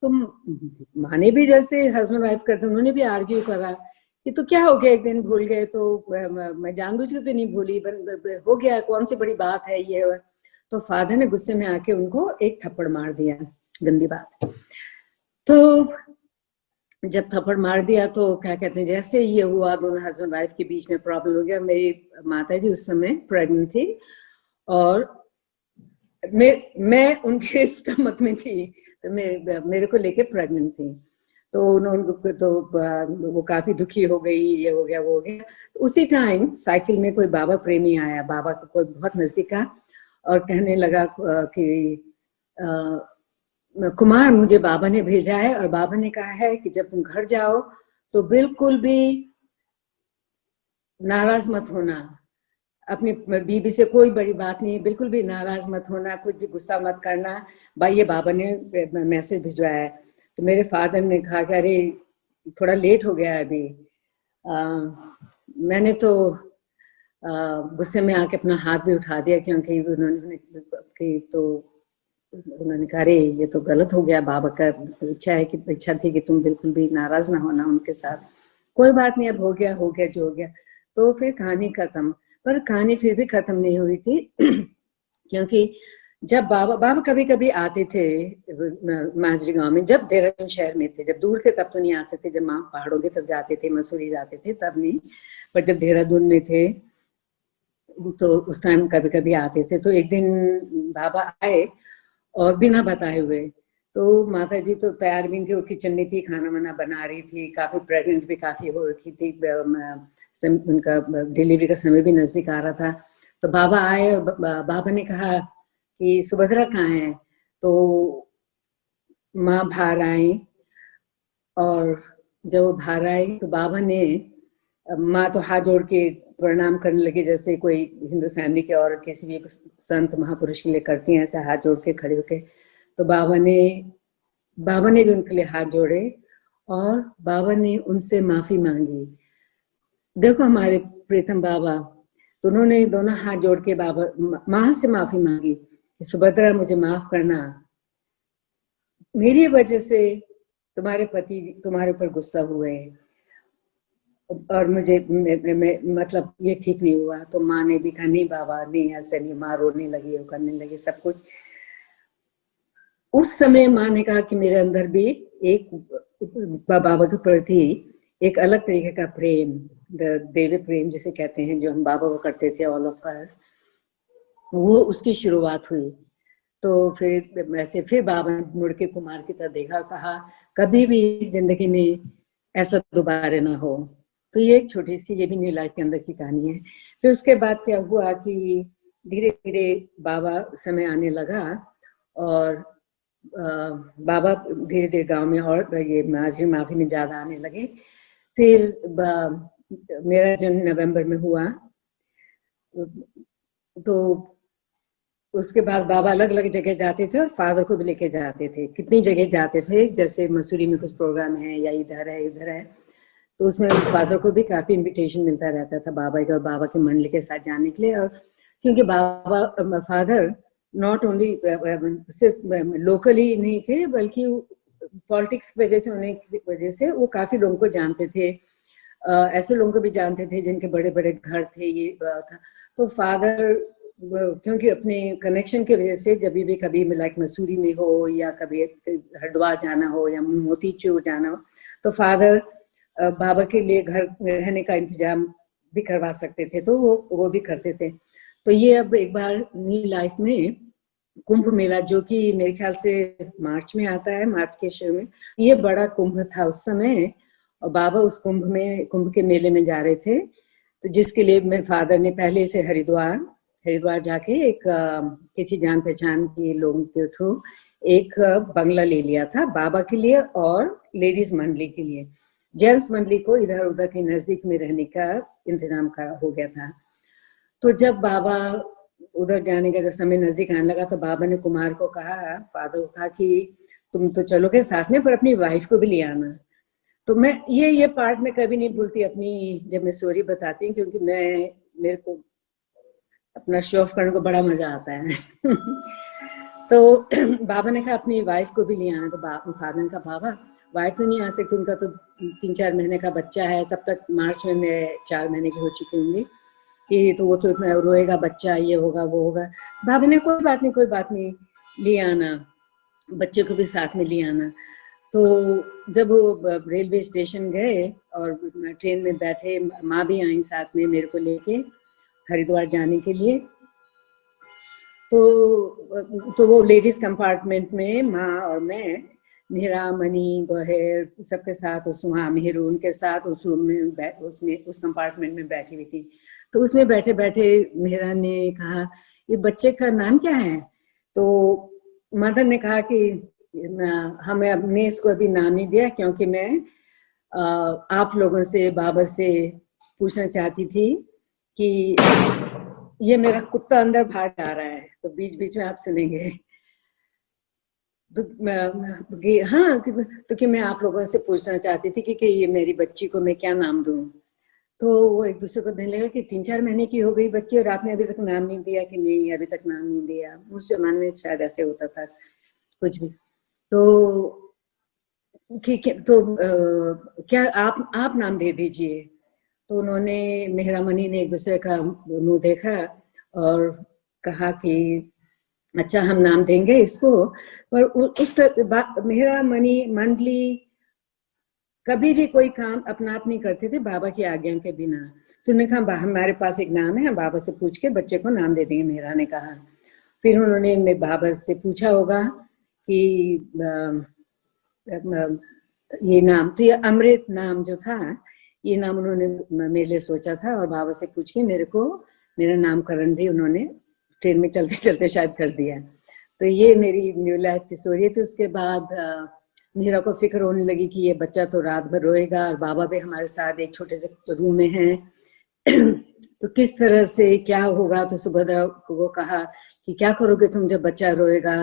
तो माने भी जैसे हस्बैंड वाइफ करते, उन्होंने भी आर्ग्यू करा कि तो क्या हो गया, एक दिन भूल गए तो मैं जानबूझ के तो नहीं भूली, हो गया, कौन सी बड़ी बात है ये। तो फादर ने गुस्से में आके उनको एक थप्पड़ मार दिया, गंदी बात। तो जब थप्पड़ मार दिया तो क्या कहते हैं, जैसे ये हुआ, दोनों हस्बैंड वाइफ के बीच में प्रॉब्लम हो गया। मेरी माता जी उस समय प्रेग्नेंट थी, और मैं उनके स्टमक में थी, तो मेरे को लेके प्रेग्नेंट थी। तो उन्होंने तो वो काफी दुखी हो गई, ये हो गया वो हो गया। तो उसी टाइम साइकिल में कोई बाबा प्रेमी आया, बाबा को कोई बहुत नजदीक का, और कहने लगा कि कुमार मुझे बाबा ने भेजा है और बाबा ने कहा है कि जब तुम घर जाओ तो बिल्कुल भी नाराज मत होना, अपनी बीबी से कोई बड़ी बात नहीं, बिल्कुल भी नाराज मत होना, कुछ भी गुस्सा मत करना। भाई ये बाबा ने मैसेज भिजवाया है। तो मेरे फादर ने कहा कि अरे थोड़ा लेट हो गया है अभी। मैंने तो गुस्से में आके अपना हाथ भी उठा दिया, क्योंकि उन्होंने कहा अरे ये तो गलत हो गया, बाबा का इच्छा थी कि तुम बिल्कुल भी नाराज ना होना उनके साथ। कोई बात नहीं, अब हो गया जो हो गया। तो फिर कहानी खत्म। पर कहानी फिर भी खत्म नहीं हुई थी क्योंकि जब बाबा कभी कभी आते थे माजरी गांव में, जब देहरादून शहर में थे। जब दूर थे तब तो नहीं आ सकते, जब माँ पहाड़ों के तब जाते थे, मसूरी जाते थे तब नहीं, पर जब देहरादून में थे तो उस टाइम कभी कभी आते थे। तो एक दिन बाबा आए और बिना बताए हुए, तो माता जी तो तैयार भी थी, वो किचन में थी, खाना वाना बना रही थी, काफी प्रेग्नेंट भी काफी हो रखी थी, उनका डिलीवरी का समय भी नजदीक आ रहा था। तो बाबा आए और बाबा ने कहा कि सुभद्रा कहाँ है? तो माँ बाहर आई, और जब वो बाहर आई तो बाबा ने, माँ तो हाथ जोड़ के प्रणाम करने लगी, जैसे कोई हिंदू फैमिली की औरत किसी भी संत महापुरुष के लिए करती हैं, ऐसे हाथ जोड़ के खड़े होके। तो बाबा ने भी उनके लिए हाथ जोड़े और बाबा ने उनसे माफी मांगी। देखो हमारे प्रीतम बाबा, तो उन्होंने दोनों हाथ जोड़ के बाबा माँ से माफी मांगी कि सुभद्रा मुझे माफ करना, मेरी वजह से तुम्हारे पति तुम्हारे ऊपर गुस्सा हुए और मुझे मतलब ये ठीक नहीं हुआ। तो माँ ने भी कहा नहीं बाबा नहीं, ऐसे नहीं। माँ रोने लगी, वो करने लगी सब कुछ। उस समय माँ ने कहा कि मेरे अंदर भी एक बाबा के प्रति एक अलग तरीके का प्रेम, देवी प्रेम जिसे कहते हैं, जो हम बाबा को करते थे ऑल ऑफ अस, वो उसकी शुरुआत हुई। तो फिर बाबा ने मुड़ के कुमार की तरफ देखा, कहा कभी भी जिंदगी में ऐसा दोबारा ना हो। तो ये एक छोटी सी, ये भी न्यू लाइफ के अंदर की कहानी है। फिर उसके बाद क्या हुआ कि धीरे धीरे बाबा समय आने लगा और बाबा धीरे धीरे गांव में और ये माजरी माफी में ज्यादा आने लगे। फिर मेरा जन्म नवंबर में हुआ, तो उसके बाद बाबा अलग अलग जगह जाते थे और फादर को भी लेके जाते थे। कितनी जगह जाते थे, जैसे मसूरी में कुछ प्रोग्राम है या इधर है, तो उसमें फादर को भी काफी इनविटेशन मिलता रहता था बाबा का और बाबा की मंडली के साथ जाने के लिए। और क्योंकि बाबा फादर नॉट ओनली सिर्फ लोकली नहीं थे, बल्कि पॉलिटिक्स की वजह से, होने की वजह से वो काफी लोगों को जानते थे, ऐसे लोगों को भी जानते थे जिनके बड़े बड़े घर थे, ये था। तो फादर क्योंकि अपने कनेक्शन की वजह से जब भी कभी लाइक मसूरी में हो या कभी हरिद्वार जाना हो या मोतीचूर जाना हो, तो फादर बाबा के लिए घर रहने का इंतजाम भी करवा सकते थे, तो वो भी करते थे। तो ये अब एक बार न्यू लाइफ में कुंभ मेला, जो कि मेरे ख्याल से मार्च में आता है, मार्च के शुरू में, ये बड़ा कुंभ था उस समय, और बाबा उस कुंभ के मेले में जा रहे थे। तो जिसके लिए मेरे फादर ने पहले से हरिद्वार जाके एक किसी जान पहचान के लोगों के थ्रू एक बंगला ले लिया था बाबा के लिए और लेडीज मंडली के लिए। जेंट्स मंडली को इधर उधर के नजदीक में रहने का इंतजाम हो गया था। तो जब बाबा उधर जाने का जब समय नजदीक आने लगा, तो बाबा ने कुमार को कहा, फादर को कहा कि तुम तो चलोगे साथ में, पर अपनी वाइफ को भी ले आना। तो मैं ये पार्ट में कभी नहीं भूलती अपनी, जब मैं स्टोरी बताती हूँ, क्योंकि मेरे को अपना शो ऑफ करने को बड़ा मजा आता है तो बाबा ने कहा अपनी वाइफ को भी ले आना। तो फादर ने कहा बाबा वाइफ तो नहीं आ सकती, उनका तो 3-4 महीने का बच्चा है, तब तक मार्च में मैं 4 महीने की हो चुकी होंगी, कि तो वो तो इतना रोएगा बच्चा, ये होगा वो होगा। बाबा ने कोई बात नहीं, ले आना, बच्चे को भी साथ में ले आना। तो जब वो रेलवे स्टेशन गए और ट्रेन में बैठे, माँ भी आई साथ में मेरे को लेके हरिद्वार जाने के लिए। तो वो लेडीज कंपार्टमेंट में माँ और मैं, मीरा, मनी, गोहेर सबके साथ, मेहरू उनके साथ उस रूम में उस कंपार्टमेंट में बैठी हुई थी। तो उसमें बैठे बैठे मीरा ने कहा ये बच्चे का नाम क्या है? तो मदर ने कहा कि हमें अपने इसको अभी नाम नहीं दिया, क्योंकि मैं आप लोगों से, बाबा से पूछना चाहती थी कि ये मेरा कुत्ता अंदर बाहर जा रहा है, तो बीच बीच में आप सुनेंगे। तो हाँ, तो कि मैं आप लोगों से पूछना चाहती थी कि ये मेरी बच्ची को मैं क्या नाम दूं। तो वो एक दूसरे को देने लगा कि 3-4 महीने की हो गई बच्ची और आपने अभी तक नाम नहीं दिया, कि नहीं अभी तक नाम नहीं दिया। उस जमाने में शायद ऐसे होता था कुछ भी। तो क्या आप नाम दे दीजिए। तो उन्होंने, मेहरा मनी ने एक दूसरे का मुंह देखा और कहा कि अच्छा हम नाम देंगे इसको। पर उस मेहरा मनी मंडली कभी भी कोई काम अपना आप नहीं करते थे बाबा की आज्ञा के बिना। तो उन्होंने कहा हमारे पास एक नाम है, हम बाबा से पूछ के बच्चे को नाम दे देंगे, मेहरा ने कहा। फिर उन्होंने बाबा से पूछा होगा कि ये नाम, तो ये अमृत नाम जो था, ये नाम उन्होंने मेरे लिए सोचा था और बाबा से पूछ के मेरे को मेरा नामकरण भी उन्होंने ट्रेन में चलते चलते शायद कर दिया। तो ये मेरी न्यू लाइफ की स्टोरी थी। उसके बाद मीरा को फिक्र होने लगी कि ये बच्चा तो रात भर रोएगा और बाबा भी हमारे साथ एक छोटे से रूम में हैं। तो किस तरह से क्या होगा। तो सुभद्रा को कहा कि क्या करोगे तुम जब बच्चा रोएगा,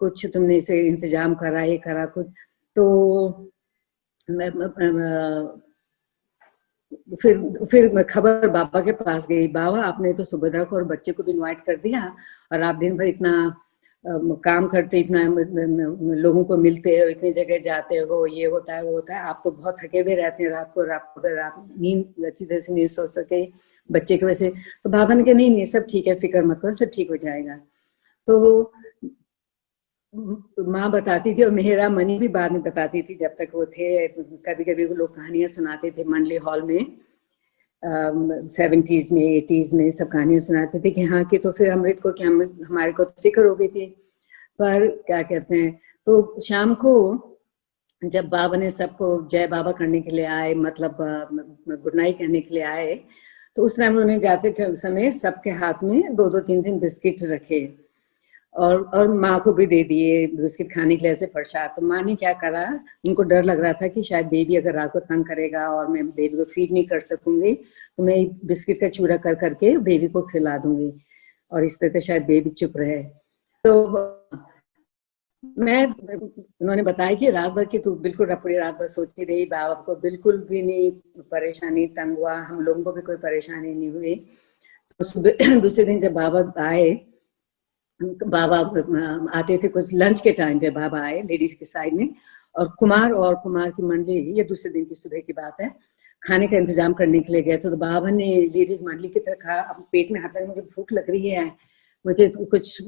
कुछ तुमने इसे इंतजाम करा, ये करा कुछ। तो फिर खबर बाबा के पास गई, बाबा आपने तो सुभद्रा को और बच्चे को भी इनवाइट कर दिया और आप दिन भर इतना काम करते, इतना लोगों को मिलते हो, इतनी जगह जाते हो, ये होता है वो होता है, आप तो बहुत थके हुए रहते हैं रात को, अगर आप नींद अच्छी तरह से नहीं सो सके बच्चे की वजह से। तो बाबा ने कहा नहीं नहीं सब ठीक है, फिक्र मत करो, सब ठीक हो जाएगा। तो माँ बताती थी और मेहरा मनी भी बाद में बताती थी, जब तक वो थे कभी कभी वो लोग कहानियां सुनाते थे मंडली हॉल में, 70s में 80s में सब कहानियां सुनाते थे कि हाँ कि तो फिर अमृत को क्या, हमारे को तो फिक्र हो गई थी। पर क्या कहते हैं, तो शाम को जब बाबा ने सबको जय बाबा करने के लिए आए, मतलब गुड नाइट कहने के लिए आए, तो उस टाइम उन्होंने जाते समय सबके हाथ में 2-2 3-3 बिस्किट रखे और माँ को भी दे दिए बिस्किट खाने के लिए ऐसे प्रसाद। तो माँ ने क्या करा, उनको डर लग रहा था कि शायद बेबी अगर रात को तंग करेगा और मैं बेबी को फीड नहीं कर सकूंगी, तो मैं बिस्किट का चूरा कर करके बेबी को खिला दूंगी और इस तरह शायद बेबी चुप रहे। तो उन्होंने बताया कि रात भर की तू बिल्कुल पूरी रात भर सोती रही, बाबा को बिल्कुल भी नहीं परेशानी, तंग हुआ, हम लोगों को भी कोई परेशानी नहीं हुई। तो सुबह दूसरे दिन जब बाबा आए, बाबा आते थे कुछ लंच के टाइम पे, बाबा आए लेडीज के साइड में, और कुमार की मंडली, ये दूसरे दिन की सुबह की बात है, खाने का इंतजाम करने के लिए गए थे। तो बाबा ने लेडीज मंडली की तरह कहा, अब पेट में हाथ लगा, मुझे भूख लग रही है, मुझे कुछ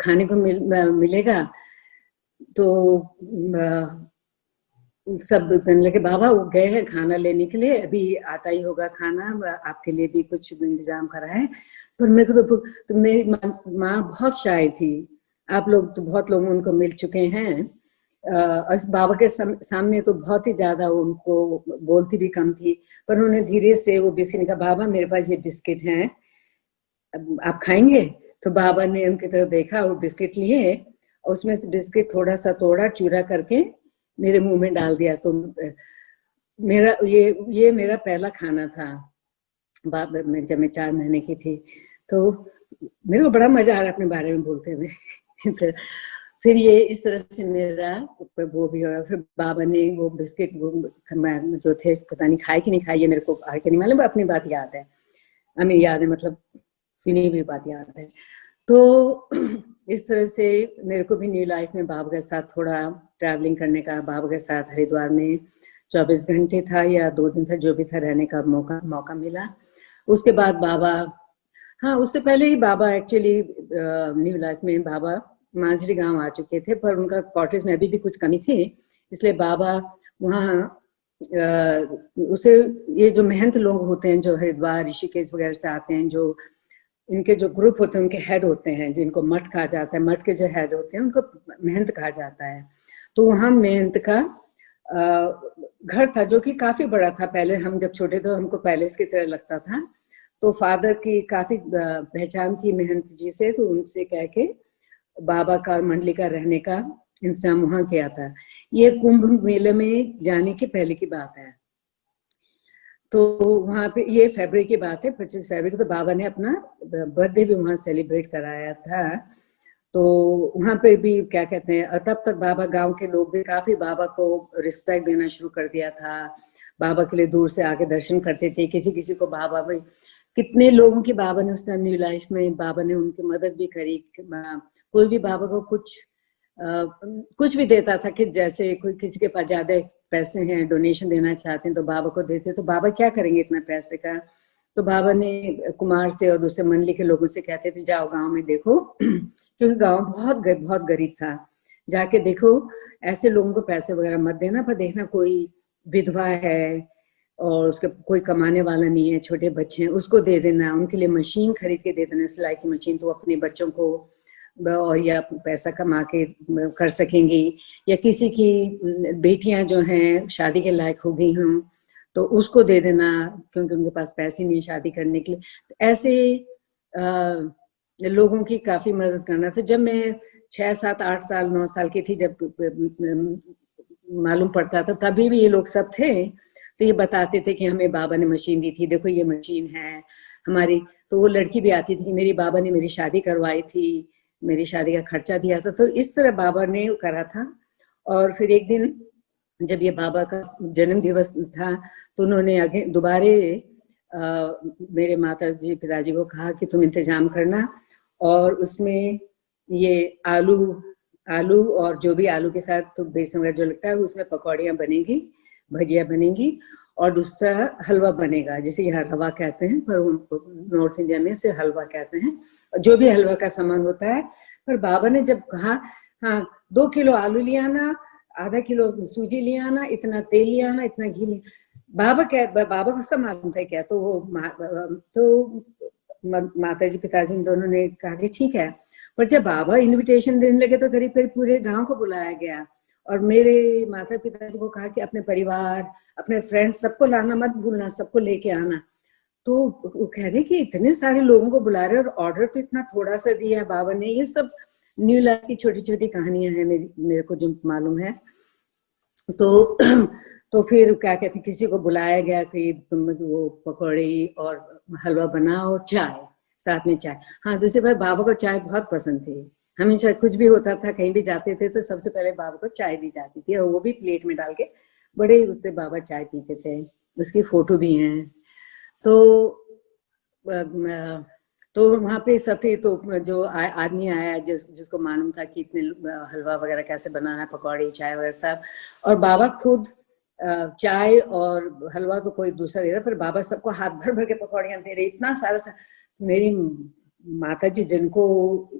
खाने को मिलेगा। तो सब कहने लगे बाबा वो गए हैं खाना लेने के लिए, अभी आता ही होगा खाना, आपके लिए भी कुछ इंतजाम करा है। पर मेरे को तो मेरी माँ बहुत शाय थी, आप लोग तो बहुत लोग उनको मिल चुके हैं, बाबा के सामने तो बहुत ही ज्यादा उनको बोलती भी कम थी। पर उन्होंने धीरे से वो बिस्किट कहा, बाबा मेरे पास ये बिस्किट हैं, आप खाएंगे? तो बाबा ने उनकी तरफ देखा, वो बिस्किट लिए और उसमें से बिस्किट थोड़ा सा तोड़ा, चूरा करके मेरे मुंह में डाल दिया। तो मेरा ये मेरा पहला खाना था बाद में, जब मैं 4 महीने की थी। तो मेरे को बड़ा मजा आ रहा अपने बारे में बोलते हुए। तो फिर ये इस तरह से मेरा वो भी हुआ। फिर बाबा ने वो बिस्किट जो थे, पता नहीं खाए कि नहीं खाए, ये मेरे को आगे नहीं मालूम, अपनी बात याद है, हमें याद है, मतलब सुनी हुई बात याद है। तो इस तरह से मेरे को भी न्यू लाइफ में बाबा के साथ थोड़ा ट्रैवलिंग करने का, बाबा के साथ हरिद्वार में 24 घंटे था या 2 दिन था, जो भी था, रहने का मौका मिला। उसके बाद बाबा, हाँ उससे पहले ही बाबा एक्चुअली न्यू लाइफ में बाबा मांझरी गांव आ चुके थे, पर उनका क्वार्टर्स में अभी भी कुछ कमी थी, इसलिए बाबा वहाँ उसे, ये जो महंत लोग होते हैं जो हरिद्वार ऋषिकेश वगैरह से आते हैं, जो इनके जो ग्रुप होते हैं उनके हेड होते हैं, जिनको मठ कहा जाता है, मठ के जो हेड होते हैं उनको महंत कहा जाता है। तो वहाँ महंत का घर था जो कि काफी बड़ा था। पहले हम जब छोटे थे हमको पैलेस की तरह लगता था। तो फादर की काफी पहचान थी महंत जी से, तो उनसे कह के बाबा का और मंडली का रहने का इंतजाम वहां किया था। ये कुंभ मेले में जाने के पहले की बात है। तो वहां पे ये फरवरी की बात है, 25 फरवरी को, तो बाबा ने अपना बर्थडे भी वहां सेलिब्रेट कराया था। तो वहां पे भी क्या कहते हैं, और तब तक बाबा, गांव के लोग भी काफी बाबा को रिस्पेक्ट देना शुरू कर दिया था। बाबा के लिए दूर से आके दर्शन करते थे, किसी किसी को बाबा में, कितने लोगों की बाबा ने उस टाइम न्यू लाइफ में बाबा ने उनकी मदद भी करी। कोई भी बाबा को कुछ भी देता था, कि जैसे कोई किसी के पास ज्यादा पैसे हैं, डोनेशन देना चाहते हैं तो बाबा को देते, तो बाबा क्या करेंगे इतना पैसे का। तो बाबा ने कुमार से और दूसरे मंडली के लोगों से कहते थे, जाओ गांव में देखो क्योंकि गांव बहुत गरीब था, जाके देखो, ऐसे लोगों को पैसे वगैरह मत देना, पर देखना कोई विधवा है और उसके कोई कमाने वाला नहीं है, छोटे बच्चे हैं, उसको दे देना, उनके लिए मशीन खरीद के दे देना, सिलाई की मशीन, तो अपने बच्चों को और या पैसा कमा के कर सकेंगी, या किसी की बेटियां जो हैं शादी के लायक हो गई हों तो उसको दे देना, क्योंकि उनके पास पैसे नहीं शादी करने के लिए। तो ऐसे लोगों की काफी मदद करना था। जब मैं 6, 7, 8 साल 9 साल की थी, जब मालूम पड़ता था, तभी भी ये लोग सब थे, तो ये बताते थे कि हमें बाबा ने मशीन दी थी, देखो ये मशीन है हमारी। तो वो लड़की भी आती थी कि मेरी बाबा ने मेरी शादी करवाई थी, मेरी शादी का खर्चा दिया था। तो इस तरह बाबा ने करा था। और फिर एक दिन जब ये बाबा का जन्म दिवस था, तो उन्होंने आगे दोबारे मेरे माता जी पिताजी को कहा कि तुम इंतजाम करना, और उसमें ये आलू और जो भी आलू के साथ तो बेसन वगैरह जो लगता है, उसमें पकौड़ियाँ बनेगी, भजिया बनेगी, और दूसरा हलवा बनेगा, जिसे यहाँ रवा कहते हैं, पर नॉर्थ इंडिया में इसे हलवा कहते हैं, जो भी हलवा का सामान होता है। पर बाबा ने जब कहा, हाँ 2 किलो आलू ले आना, आधा किलो सूजी ले आना, इतना तेल ले आना, इतना घी ले, बाबा को सब मालूम था क्या। तो वो माता जी पिताजी दोनों ने कहा कि ठीक है। पर जब बाबा इनविटेशन देने लगे तो करीब करीब पूरे गांव को बुलाया गया, और मेरे माता पिताजी को कहा कि अपने परिवार, अपने फ्रेंड्स सबको लाना मत भूलना, सबको लेके आना। तो वो कह रहे कि इतने सारे लोगों को बुला रहे और ऑर्डर तो इतना थोड़ा सा दिया है बाबा ने। ये सब न्यू लाइफ की छोटी छोटी कहानियां हैं मेरे को जो मालूम है। तो फिर क्या कहते, किसी को बुलाया गया कि तुम वो पकौड़ी और हलवा बनाओ, चाय साथ में चाय। हाँ, दूसरी बात, बाबा को चाय बहुत पसंद थी। हमेशा कुछ भी होता था, कहीं भी जाते थे तो सबसे पहले बाबा को चाय दी जाती थी, और वो भी प्लेट में डाल के, बड़े उससे बाबा चाय पीते थे। उसकी फोटो भी है। तो वहाँ पे सफी, तो जो आदमी आया जिसको मालूम था कि इतने हलवा वगैरह कैसे बनाना है, पकौड़ी चाय वगैरह सब, और बाबा खुद चाय और हलवा तो कोई दूसरा दे रहा, पर बाबा सबको हाथ भर भर के पकौड़ियाँ दे रहे, इतना सारा। मेरी माता जी, जिनको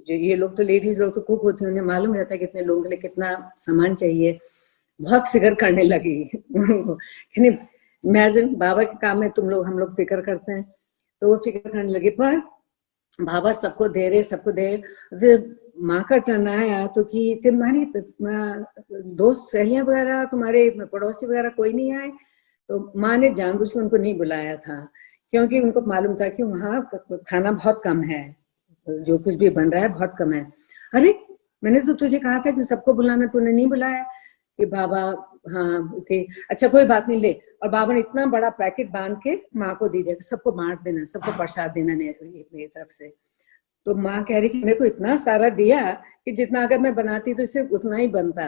जो ये लोग तो लेडीज लोग तो कुक होती हैं, उन्हें मालूम रहता है कितने लोगों के लिए कितना सामान चाहिए, बहुत फिक्र करने लगी इमेजिन बाबा के काम में हम लोग फिक्र करते हैं, तो वो फिक्र करने लगी। पर बाबा सबको दे रहे। माँ का टर्न आया तो कि तुम्हारी दोस्त सहेलियां वगैरह, तुम्हारे पड़ोसी वगैरह कोई नहीं आए। तो माँ ने जानबूझ के उनको नहीं बुलाया था, क्योंकि उनको मालूम था कि वहाँ खाना बहुत कम है, जो कुछ भी बन रहा है बहुत कम है। अरे मैंने तो तुझे कहा था कि सबको बुलाना, तूने नहीं बुलाया। कि बाबा हाँ थे, अच्छा कोई बात नहीं, ले। और बाबा ने इतना बड़ा पैकेट बांध के माँ को दे दिया, सबको बांट देना, सबको प्रसाद देना मेरी तरफ से। तो माँ कह रही कि मेरे को इतना सारा दिया कि जितना अगर मैं बनाती तो सिर्फ उतना ही बनता।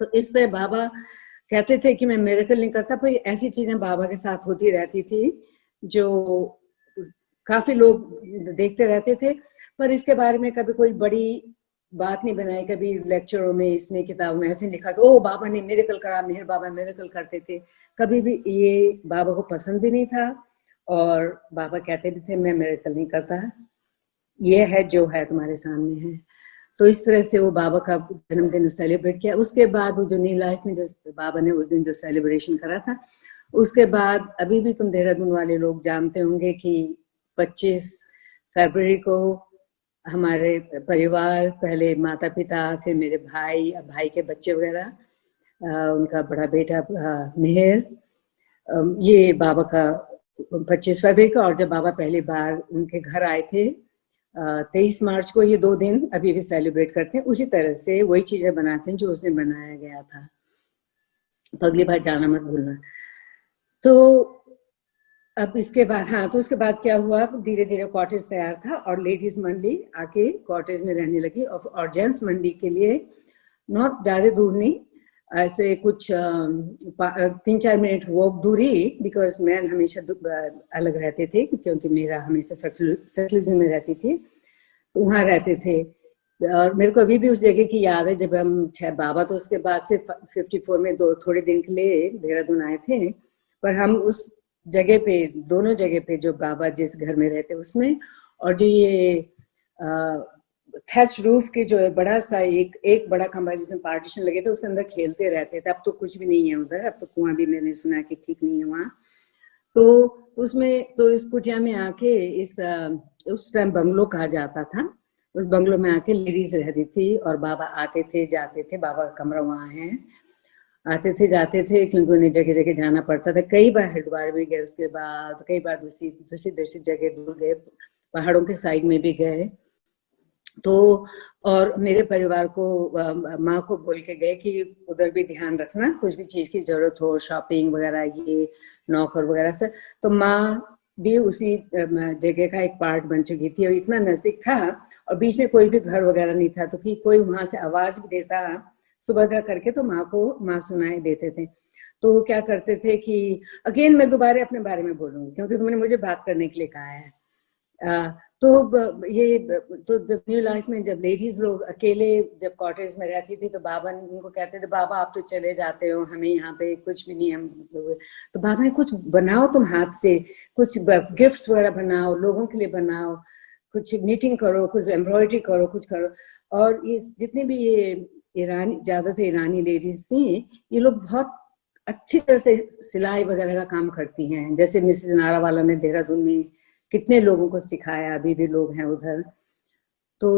तो इस तरह बाबा कहते थे कि मैं मिरेकल नहीं करता, पर ऐसी चीजें बाबा के साथ होती रहती थी जो काफी लोग देखते रहते थे, पर इसके बारे में कभी कोई बड़ी बात नहीं बनाई। कभी लेक्चरों में, इसमें किताब में ऐसे लिखा कि ओ बाबा ने मिरेकल करा, मेहर बाबा मिरेकल करते थे। कभी भी ये बाबा को पसंद भी नहीं था, और बाबा कहते भी थे मैं मिरेकल नहीं करता, ये है जो है तुम्हारे सामने है। तो इस तरह से वो बाबा का जन्मदिन सेलिब्रेट किया। उसके बाद वो जो न्यू लाइफ में जो बाबा ने उस दिन जो सेलिब्रेशन करा था, उसके बाद अभी भी तुम देहरादून वाले लोग जानते होंगे कि 25 फरवरी को हमारे परिवार, पहले माता पिता, फिर मेरे भाई, भाई के बच्चे वगैरह, उनका बड़ा बेटा मेहर, ये बाबा का 25 फरवरी का। और जब बाबा पहली बार उनके घर आए थे 23 मार्च को ये 2 दिन अभी भी सेलिब्रेट करते हैं, उसी तरह से वही चीजें बनाते हैं जो उस दिन बनाया गया था। तो अगली बार जाना मत भूलना। तो अब इसके बाद, हाँ, तो उसके बाद क्या हुआ, धीरे धीरे कॉटेज तैयार था और लेडीज मंडली आके कॉटेज में रहने लगी, और जेंट्स मंडली के लिए नॉट ज्यादा दूर नहीं, ऐसे कुछ 3-4 मिनट वॉक दूरी, बिकॉज मैं हमेशा अलग रहते थे क्योंकि मेरा हमेशा सतलुज में रहती थी, तो वहाँ रहते थे। और मेरे को अभी भी उस जगह की याद है, जब हम बाबा तो उसके बाद से 54 में थोड़े दिन के लिए देहरादून आए थे, पर हम उस जगह पे, दोनों जगह पे, जो बाबा जिस घर में रहते उसमें, और जो ये थैच रूफ के जो बड़ा सा एक बड़ा कमरा जिसमें पार्टीशन लगे थे, उसके अंदर खेलते रहते थे। अब तो कुछ भी नहीं है उधर, अब तो कुआं भी मैंने सुना कि ठीक नहीं है वहाँ। तो उसमें, तो इस कुटिया में आके, उस टाइम बंगलो कहा जाता था, उस बंगलो में आके लेडीज रहती थी और बाबा आते थे जाते थे। बाबा का कमरा वहाँ है, आते थे जाते थे क्योंकि उन्हें जगह जगह जाना पड़ता था। कई बार हरिद्वार भी गए, उसके बाद कई बार दूसरी जगह दूर गए, पहाड़ों के साइड में भी गए। तो और मेरे परिवार को, माँ को बोल के गए कि उधर भी ध्यान रखना, कुछ भी चीज की जरूरत हो, शॉपिंग वगैरह, ये नौकर वगैरह से। तो माँ भी उसी जगह का एक पार्ट बन चुकी थी और इतना नजदीक था, और बीच में कोई भी घर वगैरह नहीं था, तो कि कोई वहां से आवाज भी देता सुभद्रा करके, तो माँ सुनाई देते थे। तो क्या करते थे कि, अगेन मैं दोबारा अपने बारे में बोलूंगी क्योंकि तुमने मुझे बात करने के लिए कहा है। तो जब न्यू लाइफ में जब लेडीज लोग अकेले जब कॉटेज में रहती थी, तो बाबा उनको कहते थे, बाबा आप तो चले जाते हो, हमें यहाँ पे कुछ भी नहीं, हम तो बाबा ने, कुछ बनाओ तुम हाथ से, कुछ गिफ्ट्स वगैरह बनाओ, लोगों के लिए बनाओ, कुछ नीटिंग करो, कुछ एम्ब्रॉयडरी करो, कुछ करो। और ये जितने भी ये ईरानी, ज्यादातर ईरानी लेडीज थी, ये लोग बहुत अच्छी तरह से सिलाई वगैरह का काम करती हैं। जैसे मिसेज नारावाला ने देहरादून में कितने लोगों को सिखाया, अभी भी लोग हैं उधर। तो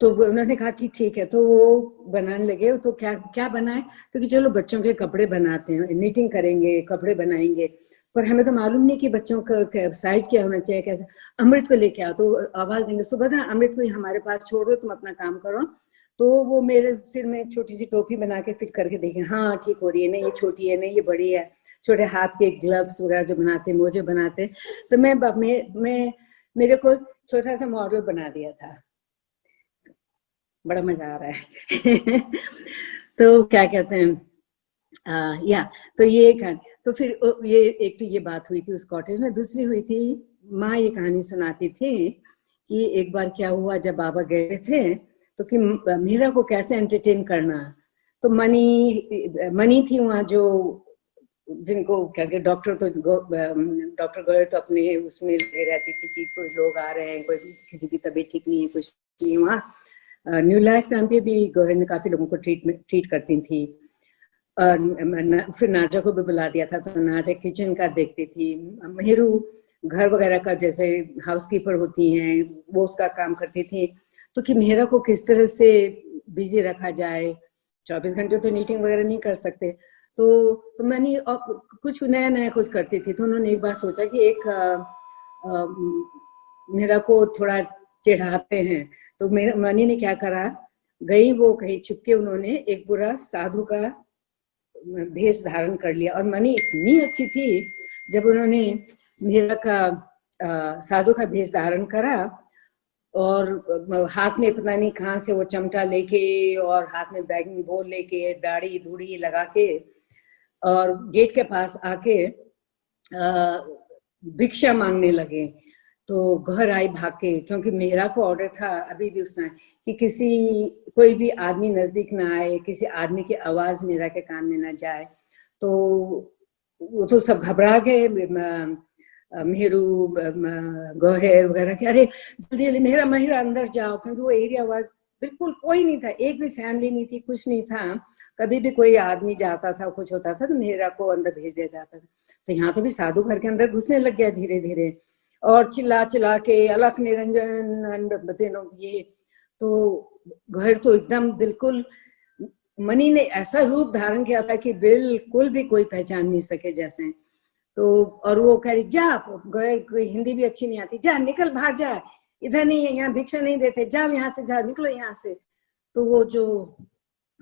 उन्होंने कहा कि ठीक है, तो वो बनाने लगे। तो क्या क्या बनाए, तो कि चलो बच्चों के कपड़े बनाते हैं, नीटिंग करेंगे, कपड़े बनाएंगे। पर हमें तो मालूम नहीं कि बच्चों का साइज क्या होना चाहिए, कैसे। अमृत को लेके आओ, तो आवाज देंगे, सुभद्रा अमृत को हमारे पास छोड़ दो, तुम अपना काम करो। तो वो मेरे सिर में छोटी सी टोपी बना के फिट करके देखे, हाँ ठीक हो रही है, नहीं ये छोटी है, नहीं ये बड़ी है। छोटे हाथ के ग्लव्स वगैरह जो बनाते, मोजे बनाते। तो मैं मेरे को छोटा सा मॉडल बना दिया था। बड़ा मजा आ रहा है। तो क्या कहते हैं, तो ये तो फिर ये एक तो ये बात हुई थी उस कॉटेज में। दूसरी हुई थी, माँ ये कहानी सुनाती थी कि एक बार क्या हुआ, जब बाबा गए थे तो कि मीरा को कैसे एंटरटेन करना। तो मनी थी वहाँ, जो जिनको क्या कहते, डॉक्टर गए तो अपने उसमें लगे रहती थी कि कोई लोग आ रहे हैं, कोई किसी की तबीयत ठीक नहीं है, कुछ नहीं। वहाँ न्यू लाइफ टाइम पे भी गवर्नर ने काफी लोगों को ट्रीट करती थी। फिर नाजा को भी बुला दिया था, तो नाजा किचन का देखती थी, मेहरू घर वगैरह का, जैसे हाउसकीपर होती हैं, वो उसका काम करती थी। तो कि मेहरा को किस तरह से बिजी रखा जाए, 24 घंटे तो मीटिंग वगैरह नहीं कर सकते। तो मैंने कुछ नया नया कुछ करती थी। तो उन्होंने एक बार सोचा कि एक मेरा को थोड़ा चिढ़ाते हैं। तो मनी ने क्या करा, गई वो कहीं चुपके, उन्होंने एक बुरा साधु का भेष धारण कर लिया। और मनी इतनी अच्छी थी, जब उन्होंने मेरा का साधु का भेष धारण करा, और हाथ में पता नहीं कहाँ से वो चमटा लेके, और हाथ में बैगिंग बोल लेके, दाढ़ी धूड़ी लगा के, और गेट के पास आके भिक्षा मांगने लगे। तो घर आई भाग के, क्योंकि मेरा को ऑर्डर था अभी भी उसने कि कोई भी आदमी नजदीक ना आए, किसी आदमी की आवाज मेरा के कान में ना जाए। तो वो तो सब घबरा गए, मेहरू गौहर वगैरह के, अरे जल्दी जल्दी मेहरा अंदर जाओ, क्योंकि वो एरिया आवाज बिल्कुल कोई नहीं था, एक भी फैमिली नहीं थी, कुछ नहीं था। कभी भी कोई आदमी जाता था, कुछ होता था, तो मेहरा को अंदर भेज दिया जाता था। तो यहाँ तो भी साधु घर के अंदर घुसने लग गया धीरे धीरे, और चिल्ला चिल्ला के अलख निरंजन ये। तो घर तो एकदम बिल्कुल, मनी ने ऐसा रूप धारण किया था कि बिल्कुल भी कोई पहचान नहीं सके जैसे। तो और वो कह रही जा, कोई हिंदी भी अच्छी नहीं आती, जा निकल भाग जा, इधर नहीं है, यहाँ भिक्षा नहीं देते, जाओ यहाँ से, जा निकलो यहाँ से। तो वो जो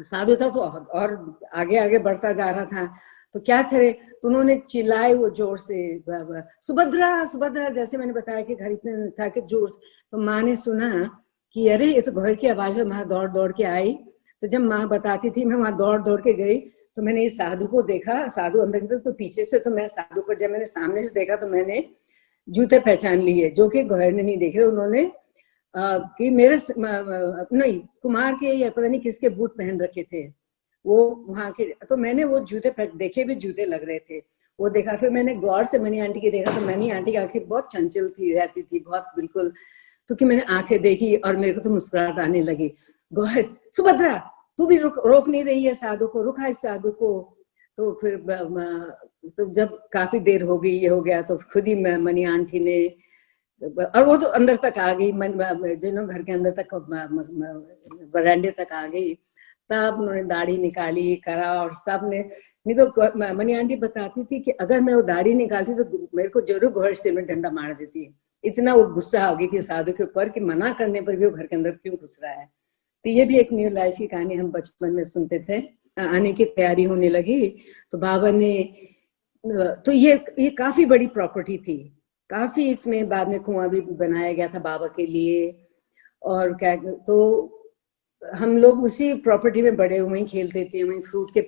साधु था तो और आगे आगे बढ़ता जा रहा था, तो क्या करे, तो उन्होंने चिल्लाए वो जोर से, सुभद्रा सुभद्रा, जैसे मैंने बताया कि घर इतने था कि जोर से। तो माँ ने सुना कि अरे ये तो घर की आवाज है, माँ दौड़ दौड़ के आई। तो जब माँ बताती थी, मैं वहां दौड़ दौड़ के गई, तो मैंने इस साधु को देखा, साधु अंदर की तरफ, तो पीछे से तो मैं साधु पर, जब मैंने सामने से देखा तो मैंने जूते पहचान लिए, जो कि गौर ने नहीं देखे। उन्होंने कि मेरे नहीं, कुमार के या पता नहीं किसके बूट पहन रखे थे वो वहां के, तो मैंने वो जूते देखे भी जूते लग रहे थे, वो देखा। फिर मैंने गौर से मनी आंटी की देखा, तो मनी आंटी की आंखें बहुत चंचल थी, रहती थी बहुत बिल्कुल, तो कि मैंने आंखें देखी और मेरे को तो मुस्कुराहट आने लगी। गौर, सुभद्रा तू भी रोक नहीं रही है साधु को, रुका इस साधु को। तो फिर तो जब काफी देर हो गई, ये हो गया, तो खुद ही मनी आंटी ने, और वो तो अंदर तक आ गई, जिन्होंने घर के अंदर तक बरांडे तक आ गई, तब उन्होंने दाढ़ी निकाली करा, और सब ने, नहीं तो मनी आंटी बताती थी कि अगर मैं वो दाढ़ी निकालती तो मेरे को जरूर घोड़ से में डंडा मार देती है, इतना वो गुस्सा हो गई थी साधु के ऊपर कि मना करने पर भी वो घर के अंदर क्यों घुस रहा है। तो ये भी एक न्यू लाइफ की कहानी हम बचपन में सुनते थे। आने की तैयारी होने लगी तो बाबा ने, तो ये काफी बड़ी प्रॉपर्टी थी, काफी, इसमें बाद में कुआं भी बनाया गया था बाबा के लिए, और क्या, तो हम लोग उसी प्रॉपर्टी में बड़े हुए, खेलते थे, वहीं फ्रूट के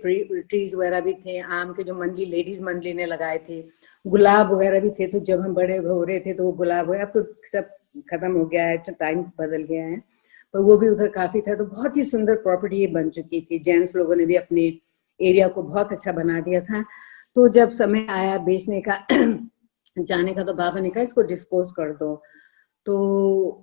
ट्रीज वगैरह भी थे, आम के जो मंडली, लेडीज मंडली ने लगाए थे, गुलाब वगैरह भी थे। तो जब हम बड़े हो रहे थे तो वो गुलाब वगैरह, अब तो सब खत्म हो गया है, टाइम बदल गया है, पर वो भी उधर काफी था। तो बहुत ही सुंदर प्रॉपर्टी ये बन चुकी थी, जेंट्स लोगों ने भी अपने एरिया को बहुत अच्छा बना दिया था। तो जब समय आया बेचने का जाने का, तो बाबा ने कहा इसको डिस्पोज कर दो। तो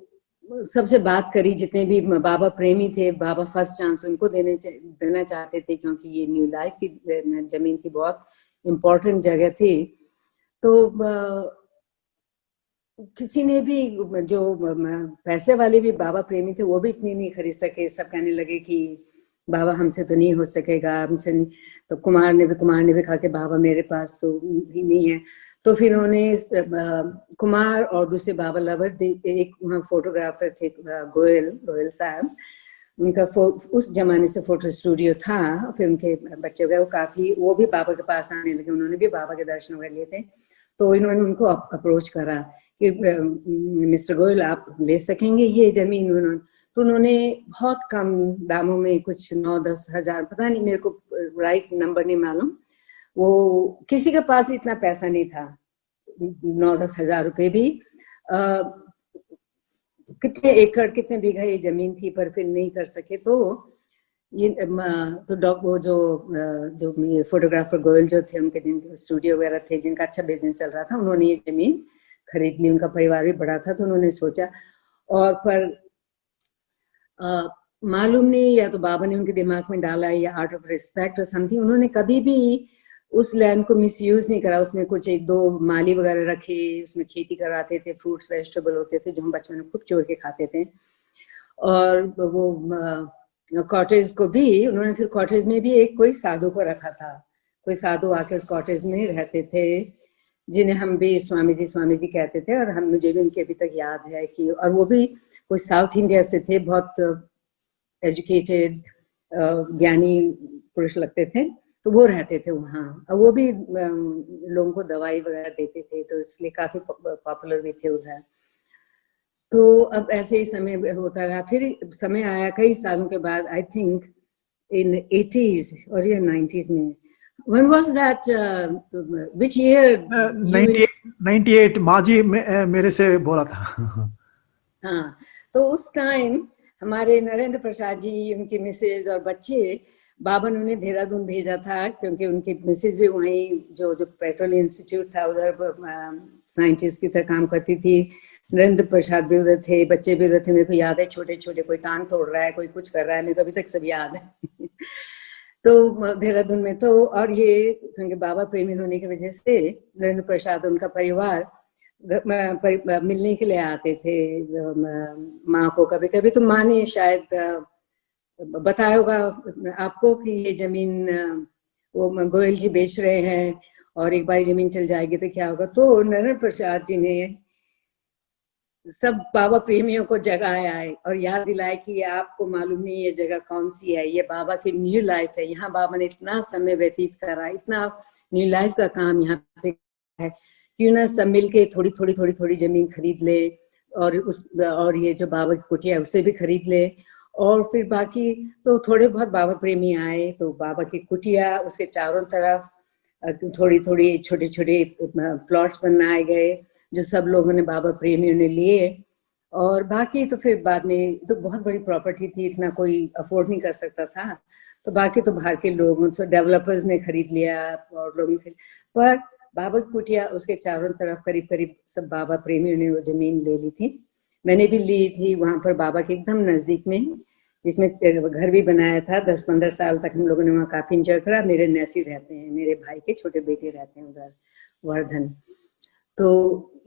सबसे बात करी, जितने भी बाबा प्रेमी थे, बाबा फर्स्ट चांस उनको देना चाहते थे, क्योंकि ये न्यू लाइफ की जमीन थी, बहुत इम्पोर्टेंट जगह थी। तो किसी ने भी, जो पैसे वाले भी बाबा प्रेमी थे, वो भी इतनी नहीं खरीद सके, सब कहने लगे कि बाबा हमसे तो नहीं हो सकेगा, हमसे नहीं। तो कुमार ने भी कहा कि बाबा मेरे पास तो ही नहीं है। तो फिर उन्होंने कुमार और दूसरे बाबा लवर, एक वहाँ फोटोग्राफर थे, गोयल साहब, उनका उस जमाने से फोटो स्टूडियो था। फिर उनके बच्चे वगैरह काफी, वो भी बाबा के पास आने लगे, उन्होंने भी बाबा के दर्शन वगैरह लिए थे। तो इन्होंने उनको अप्रोच करा कि मिस्टर गोयल आप ले सकेंगे ये जमीन। तो उन्होंने बहुत कम दामों में, कुछ 9-10 हजार, पता नहीं, मेरे को राइट नंबर नहीं मालूम, वो किसी के पास इतना पैसा नहीं था, 9-10 हजार रुपए भी, कितने एकड़ कितने बीघा ये जमीन थी, पर फिर नहीं कर सके। तो ये तो वो जो फोटोग्राफर गोयल जो थे, उनके जिन स्टूडियो वगैरह थे, जिनका अच्छा बिजनेस चल रहा था, उन्होंने ये जमीन खरीद ली। उनका परिवार भी बड़ा था, तो उन्होंने सोचा, और पर मालूम नहीं, या तो बाबा ने उनके दिमाग में डाला, या आउट ऑफ रिस्पेक्ट और समथिंग, उन्होंने कभी भी उस लैंड को मिसयूज नहीं करा। उसमें कुछ 1-2 माली वगैरह रखे, उसमें खेती कराते थे, फ्रूट्स वेजिटेबल होते थे, जो हम बचपन में खूब चोर के खाते थे। और वो कॉटेज को भी उन्होंने, फिर कॉटेज में भी एक कोई साधु को रखा था, कोई साधु आके उस कॉटेज में रहते थे, जिन्हें हम भी स्वामी जी कहते थे। और हम, मुझे भी उनके अभी तक याद है कि, और वो भी कोई साउथ इंडिया से थे, बहुत एजुकेटेड ज्ञानी पुरुष लगते थे, तो वो रहते थे वहाँ। और वो भी लोगों को दवाई वगैरह देते थे, तो इसलिए काफी पॉपुलर भी थे उधर। तो अब ऐसे ही समय होता रहा। फिर समय आया कई सालों के बाद, आई थिंक इन 80s और या 90s में, when was that which year? 98 माजी मेरे से बोला था। हाँ, तो उस टाइम हमारे नरेंद्र प्रसाद जी, उनकी मिसेज और बच्चे, बाबा ने उन्हें देहरादून भेजा था, क्योंकि उनकी मिसेज भी वहीं जो पेट्रोलियम इंस्टीट्यूट था उधर साइंटिस्ट की तरह काम करती थी। नरेंद्र प्रसाद भी उधर थे, बच्चे भी उधर थे। मेरे को याद है, छोटे छोटे, कोई टांग तोड़ रहा है, कोई कुछ कर रहा है, मेरे को अभी तक सब याद है। तो देहरादून में तो, और ये क्योंकि बाबा प्रेमी होने की वजह से नरेंद्र प्रसाद, उनका परिवार मिलने के लिए आते थे माँ को। कभी कभी तो माँ ने शायद बताया होगा आपको कि ये जमीन वो गोयल जी बेच रहे हैं, और एक बार जमीन चल जाएगी तो क्या होगा। तो नरेंद्र प्रसाद जी ने सब बाबा प्रेमियों को जगाया है और याद दिलाया कि आपको मालूम नहीं ये जगह कौन सी है, ये बाबा की न्यू लाइफ है। यहाँ बाबा ने इतना समय व्यतीत करा, इतना न्यू लाइफ का काम यहाँ पे है। क्यों ना सब मिलके थोड़ी थोड़ी थोड़ी थोड़ी जमीन खरीद ले और ये जो बाबा की कुटिया है उसे भी खरीद ले। और फिर बाकी तो थोड़े बहुत बाबा प्रेमी आए तो बाबा की कुटिया उसके चारों तरफ थोड़ी थोड़ी छोटे छोटे प्लॉट्स बनाए गए जो सब लोगों ने बाबा प्रेमियों ने लिए। और बाकी तो फिर बाद में तो बहुत बड़ी प्रॉपर्टी थी, इतना कोई अफोर्ड नहीं कर सकता था, तो बाकी तो बाहर के लोगों से डेवलपर्स ने खरीद लिया और लोगों ने। पर बाबा की कुटिया उसके चारों तरफ करीब करीब सब बाबा प्रेमियों ने वो जमीन ले ली थी। मैंने भी ली थी वहां पर बाबा के एकदम नजदीक में, जिसमें घर भी बनाया था। 10-15 साल तक हम लोगों ने वहाँ काफी इंजॉय करा। मेरे नेफ्यू रहते हैं, मेरे भाई के छोटे बेटे रहते हैं उधर वर्धन। तो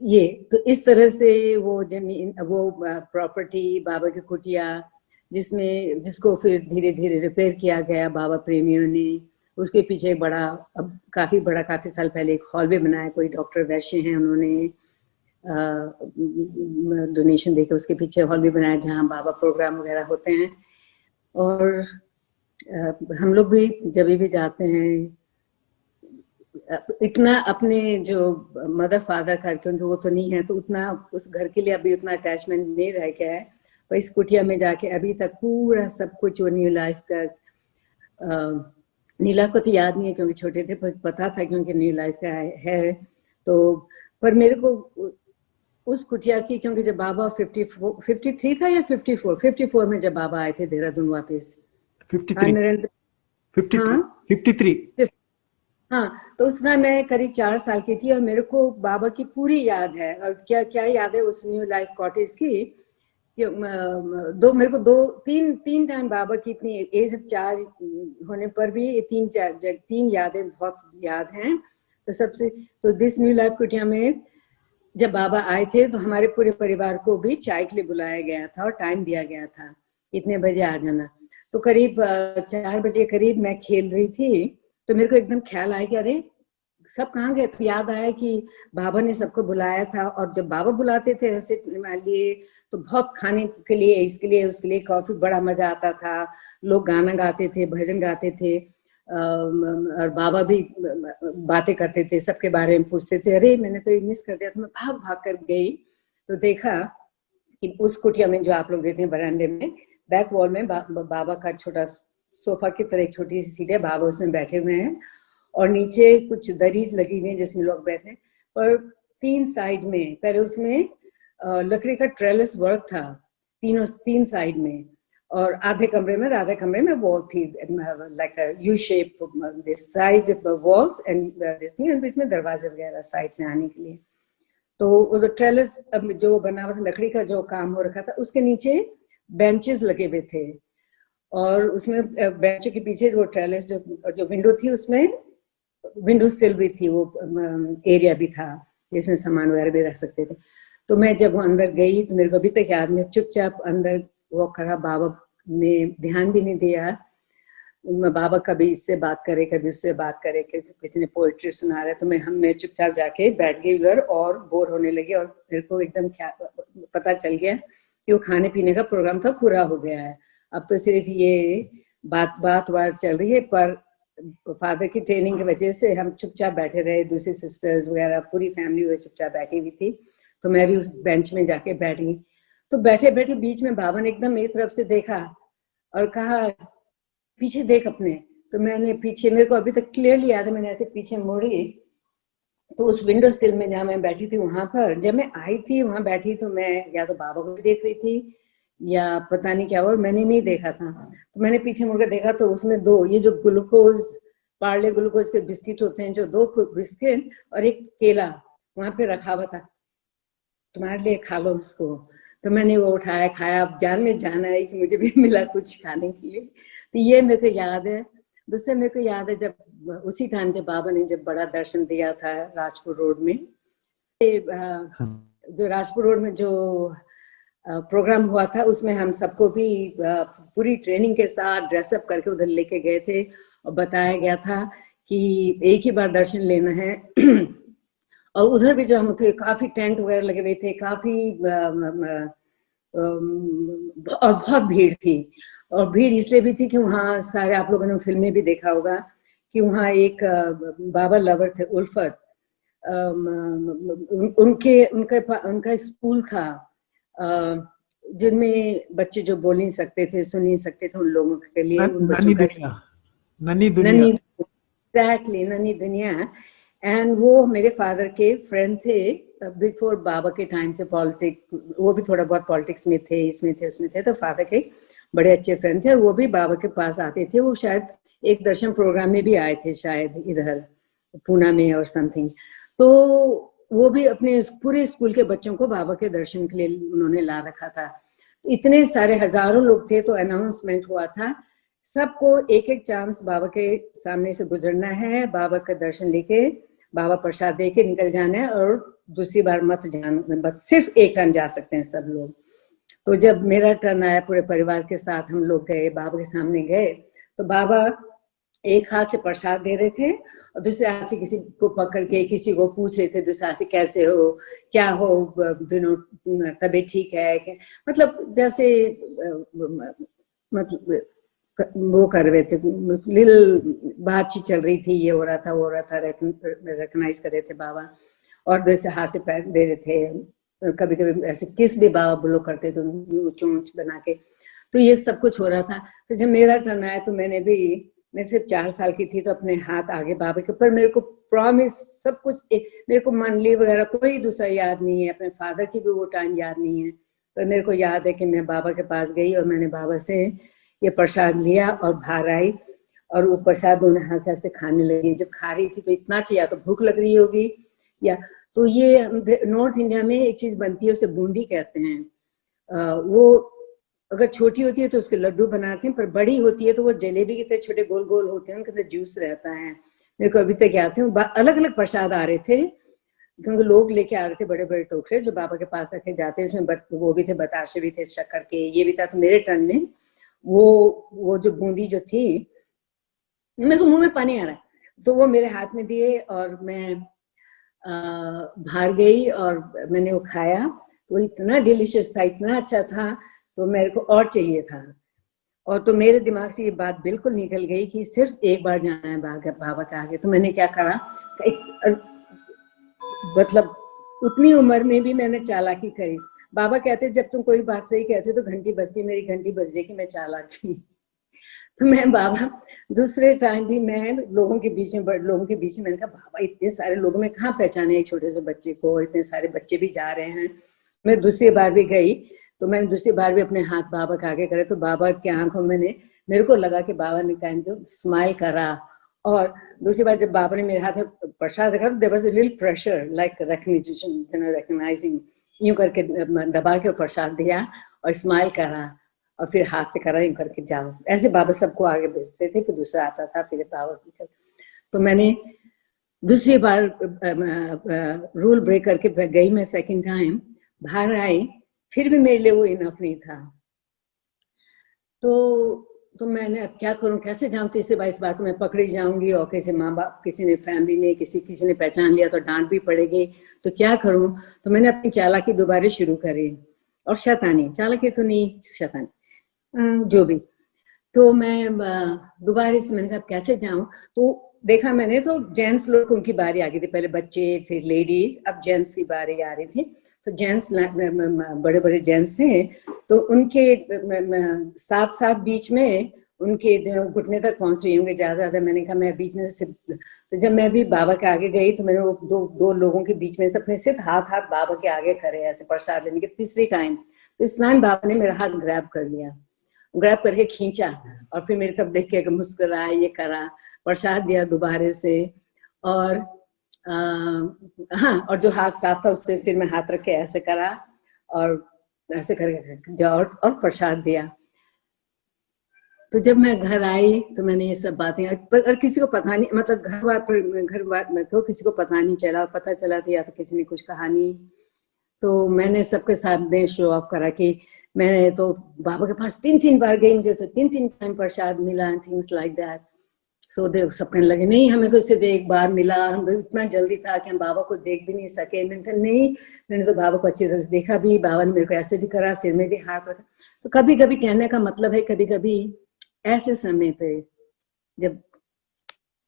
ये तो इस तरह से वो जमीन, वो प्रॉपर्टी बाबा की कुटिया जिसको फिर धीरे धीरे रिपेयर किया गया बाबा प्रेमियों ने। उसके पीछे बड़ा, अब काफी साल पहले एक हॉल भी बनाया, कोई डॉक्टर वैश्य हैं उन्होंने डोनेशन देके उसके पीछे हॉल भी बनाया जहाँ बाबा प्रोग्राम वगैरह होते हैं। और हम लोग भी जब भी जाते हैं इतना अपने जो मदर फादर का, क्योंकि वो तो नहीं है तो उतना उस घर के लिए अभी उतना अटैचमेंट नहीं रह गया है। पर इस कुटिया में जाके अभी तक पूरा सब कुछ वो न्यू लाइफ का, न्यू लाइफ को तो याद नहीं है क्योंकि छोटे थे, पर पता था क्योंकि न्यू लाइफ का है। तो पर मेरे को उस कुटिया की, क्योंकि जब बाबा 53 था या 54 में जब बाबा आए थे देहरादून वापस 53 हाँ, तो उस समय मैं करीब 4 साल की थी और मेरे को बाबा की पूरी याद है। और क्या क्या याद है उस न्यू लाइफ कॉटेज की, मेरे को तीन टाइम बाबा की इतनी एज 4 होने पर भी तीन यादें बहुत याद हैं। तो दिस न्यू लाइफ कुटिया में जब बाबा आए थे तो हमारे पूरे परिवार को भी चाय के लिए बुलाया गया था और टाइम दिया गया था, इतने बजे आ जाना। तो करीब 4 बजे करीब मैं खेल रही थी तो मेरे को एकदम ख्याल आया कि अरे सब कहाँ गए। तो याद आया कि बाबा ने सबको बुलाया था और जब बाबा बुलाते थे ऐसे लिए तो बहुत खाने के लिए, इसके लिए उसके लिए कॉफी, बड़ा मजा आता था। लोग गाना गाते थे, भजन गाते थे और बाबा भी बातें करते थे, सबके बारे में पूछते थे। अरे मैंने तो ये मिस कर दिया। तो मैं भाग कर गई तो देखा कि उस कुटिया में जो आप लोग देखते हैं बरामदे में बैक वॉल में बाबा का छोटा सोफा की तरह एक छोटी सी सीट है, बाबा उसमें बैठे हुए हैं और नीचे कुछ दरीज लगी हुई है जिसमें लोग बैठे हैं। पर 3 साइड में, पहले उसमें लकड़ी का ट्रेलिस वर्क था 3 साइड में, और आधे कमरे में वॉल थी like U shape, this side walls and this thing, and बीच में दरवाजे वगैरह साइड से आने के लिए। तो ट्रेलिस जो बना हुआ था लकड़ी का, जो काम हो रखा था, उसके नीचे बेंचेस लगे हुए थे और उसमें बेंचों के पीछे वो ट्रेलिस जो विंडो थी उसमें विंडो सिल भी थी, वो एरिया भी था जिसमें सामान वगैरह भी रख सकते थे। तो मैं जब वो अंदर गई तो मेरे को अभी तक याद, में चुपचाप अंदर वॉक करा, बाबा ने ध्यान भी नहीं दिया। बाबा कभी इससे बात करे कभी उससे बात करे, किसी ने पोएट्री सुना रहा है तो मैं चुपचाप जाके बैठ गई उधर और बोर होने लगी। और मेरे को एकदम पता चल गया कि वो खाने पीने का प्रोग्राम था पूरा हो गया है, अब तो सिर्फ ये बात चल रही है। पर फादर की ट्रेनिंग की वजह से हम चुपचाप बैठे रहे, दूसरी सिस्टर्स वगैरह पूरी फैमिली चुपचाप बैठी हुई थी। तो मैं भी उस बेंच में जाके बैठ गई। तो बैठे बैठे बीच में बाबा ने एकदम मेरी तरफ से देखा और कहा पीछे देख अपने। तो मैंने पीछे, मेरे को अभी तक क्लियरली याद है, मैंने ऐसे पीछे मुड़ी तो उस विंडो सिल में जहाँ मैं बैठी थी वहां पर, जब मैं आई थी वहां बैठी तो मैं या तो बाबा को देख रही थी या पता नहीं क्या हुआ, मैंने नहीं देखा था। तो मैंने पीछे मुड़कर देखा तो उसमें 2 ये जो ग्लूकोज, पार्ले ग्लूकोज के बिस्किट होते हैं, जो 2 बिस्किट और एक केला वहां पे रखा हुआ था, तुम्हारे लिए खा लो उसको। तो मैंने वो उठाया, खाया। अब जान में जाना है कि मुझे भी मिला कुछ खाने के लिए। तो ये मेरे को याद है। दूसरे मेरे को याद है जब उसी टाइम जब बाबा ने जब बड़ा दर्शन दिया था राजपुर रोड में, जो राजपुर रोड में जो प्रोग्राम हुआ था उसमें हम सबको भी पूरी ट्रेनिंग के साथ ड्रेसअप करके उधर लेके गए थे और बताया गया था कि एक ही बार दर्शन लेना है। और उधर भी जब हम थे काफी टेंट वगैरह लगे हुए थे, काफी और बहुत भीड़ थी। और भीड़ इसलिए भी थी कि वहाँ सारे, आप लोगों ने फिल्म में भी देखा होगा कि वहाँ एक बाबा लवर थे उल्फत, उनका स्कूल था जिनमें बच्चे जो बोल नहीं सकते थे, सुन नहीं सकते थे, उन लोगों के लिए उन बच्चों का नन्ही दुनिया एग्जैक्टली नन्ही दुनिया। एंड वो मेरे फादर के फ्रेंड थे बिफोर बाबा के टाइम से। पॉलिटिक्स, वो भी थोड़ा बहुत पॉलिटिक्स में थे, इसमें थे उसमें थे, तो फादर के बड़े अच्छे फ्रेंड थे। और वो भी बाबा के पास आते थे। वो शायद एक दर्शन प्रोग्राम में भी आए थे शायद इधर पूना में और समथिंग। तो वो भी अपने पूरे स्कूल के बच्चों को बाबा के दर्शन के लिए उन्होंने ला रखा था। इतने सारे हजारों लोग थे, तो अनाउंसमेंट हुआ था सबको एक एक चांस बाबा के सामने से गुजरना है, बाबा का दर्शन लेके बाबा प्रसाद दे के निकल जाना है, और दूसरी बार मत जाना, बस सिर्फ एक टर्न जा सकते हैं सब लोग। तो जब मेरा टर्न आया, पूरे परिवार के साथ हम लोग गए, बाबा के सामने गए, तो बाबा एक हाथ से प्रसाद दे रहे थे और दूसरे हाथ से किसी को पकड़ के किसी को पूछ रहे थे, दूसरे हाथ से कैसे हो, क्या हो, दोनों तबीयत ठीक है, मतलब जैसे मतलब वो कर रहे थे, लिल बातचीत चल रही थी, ये हो रहा था वो हो रहा था, रिकॉग्नाइज कर रहे थे बाबा। और जैसे हाथ से पैर दे रहे थे, कभी कभी ऐसे किस भी बाबा बोलो करते थे ऊंच बना के। तो ये सब कुछ हो रहा था। तो जब मेरा टर्न आया तो मैं सिर्फ 4 साल की थी, तो अपने हाथ आगे बाबा के ऊपर, मेरे को प्रॉमिस सब कुछ, मेरे को मंडली वगैरह कोई दूसरा याद नहीं है, अपने फादर की भी वो टाइम याद नहीं है, पर मेरे को याद है कि मैं बाबा के पास गई और मैंने बाबा से ये प्रसाद लिया और बाहर आई, और वो प्रसाद दोनों हाथ से खाने लगी। जब खा रही थी तो इतना चाहिए, तो भूख लग रही होगी या, तो ये नॉर्थ इंडिया में एक चीज बनती है, उसे बूंदी कहते हैं। वो अगर छोटी होती है तो उसके लड्डू बनाते हैं, पर बड़ी होती है तो वो जलेबी की तरह छोटे गोल गोल होते हैं, उनके अंदर जूस रहता है। मेरे को अभी तक याद है, अलग अलग प्रसाद आ रहे थे, क्योंकि लोग लेके आ रहे थे बड़े बड़े टोकरे जो बाबा के पास रखे जाते हैं। उसमें वो भी थे, बताशे भी थे, शक्कर के, ये भी था। तो मेरे टर्न में वो जो बूंदी जो थी, मेरे को मुंह में पानी आ रहा है, तो वो मेरे हाथ में दिए और मैं बाहर गई और मैंने वो खाया। वो इतना डिलीशियस था, इतना अच्छा था, तो मेरे को और चाहिए था। और तो मेरे दिमाग से ये बात बिल्कुल निकल गई कि सिर्फ एक बार जाना है बाबा के आगे। तो मैंने क्या करा, मतलब उतनी उम्र में भी मैंने चालाकी करी। बाबा कहते जब तुम कोई बात सही कहते तो घंटी बजती, मेरी घंटी बज रही कि मैं चालाक थी। तो मैं बाबा दूसरे टाइम भी मैं लोगों के बीच में, बड़े लोगों के बीच में, मैंने कहा बाबा इतने सारे लोगों में कहाँ पहचाने एक छोटे से बच्चे को, इतने सारे बच्चे भी जा रहे हैं। मैं दूसरी बार भी गई तो मैंने दूसरी बार भी अपने हाथ बाबा के आगे करे, तो बाबा की आंखों में मेरे को लगा कि बाबा ने कहा स्माइल करा। और दूसरी बार जब बाबा ने मेरे हाथ में प्रसाद रखा, there was a little pressure like recognising, यूं करके दबा के प्रसाद दिया और स्माइल करा और फिर हाथ से करा, यूं करके जाओ। ऐसे बाबा सबको आगे भेजते थे, फिर दूसरा आता था, फिर बाबा। तो मैंने दूसरी बार रूल ब्रेक करके गई, मैं सेकंड टाइम बाहर आई, फिर भी मेरे लिए वो इनफ नहीं था। तो मैंने अब क्या करूं, कैसे जाऊं, तीसरी बार इस बार तो मैं पकड़ी जाऊंगी और किसी माँ बाप, किसी ने, फैमिली ने, किसी ने पहचान लिया तो डांट भी पड़ेगी, तो क्या करूं। तो मैंने अपनी चालाकी दोबारा शुरू करी, और शैतानी, चालाकी तो नहीं, शैतानी जो भी। तो मैं दोबारा से मैंने कहा कैसे जाऊं। तो देखा मैंने तो जेंट्स लोग, उनकी बारी आ गई थी, पहले बच्चे फिर लेडीज, अब जेंट्स की बारी आ रही थी। तो जेंट्स बड़े बड़े जेंट्स थे, तो उनके साथ साथ बीच में उनके घुटने तक पहुंच रही होंगे ज्यादा। मैंने कहा मैं बीच में से, तो जब मैं भी बाबा के आगे गई तो मैंने वो दो लोगों के बीच में से अपने सिर्फ हाथ बाबा के आगे करे ऐसे प्रसाद लेने के तीसरी टाइम। तो इस टाइम बाबा ने मेरा हाथ ग्रैब कर लिया, ग्रैब करके खींचा और फिर मेरी तरफ देख के मुस्कुराया, ये करा, प्रसाद दिया दोबारे से। और हाँ, और जो हाथ साफ था उससे सिर में हाथ रख के ऐसे करा और ऐसे करके जाओ और प्रसाद दिया। तो जब मैं घर आई तो मैंने ये सब बातें, पर किसी को पता नहीं, मतलब घर बात में तो किसी को पता नहीं चला, और पता चला तो या तो किसी ने कुछ कहा नहीं। तो मैंने सबके सामने शो ऑफ करा कि मैं तो बाबा के पास 3 बार गई, मुझे तो 3 टाइम प्रसाद मिला, थिंग्स लाइक दैट। देव सब कहने लगे नहीं, हमें तो सिर्फ एक बार मिला, हम तो इतना जल्दी था कि हम बाबा को देख भी नहीं सके। मैंने कहा नहीं, मैंने तो बाबा को अच्छी तरह से देखा भी, बाबा ने मेरे को ऐसे भी करा, सिर में भी हाथ रखा। तो कभी कभी कहने का मतलब है, कभी कभी ऐसे समय पे जब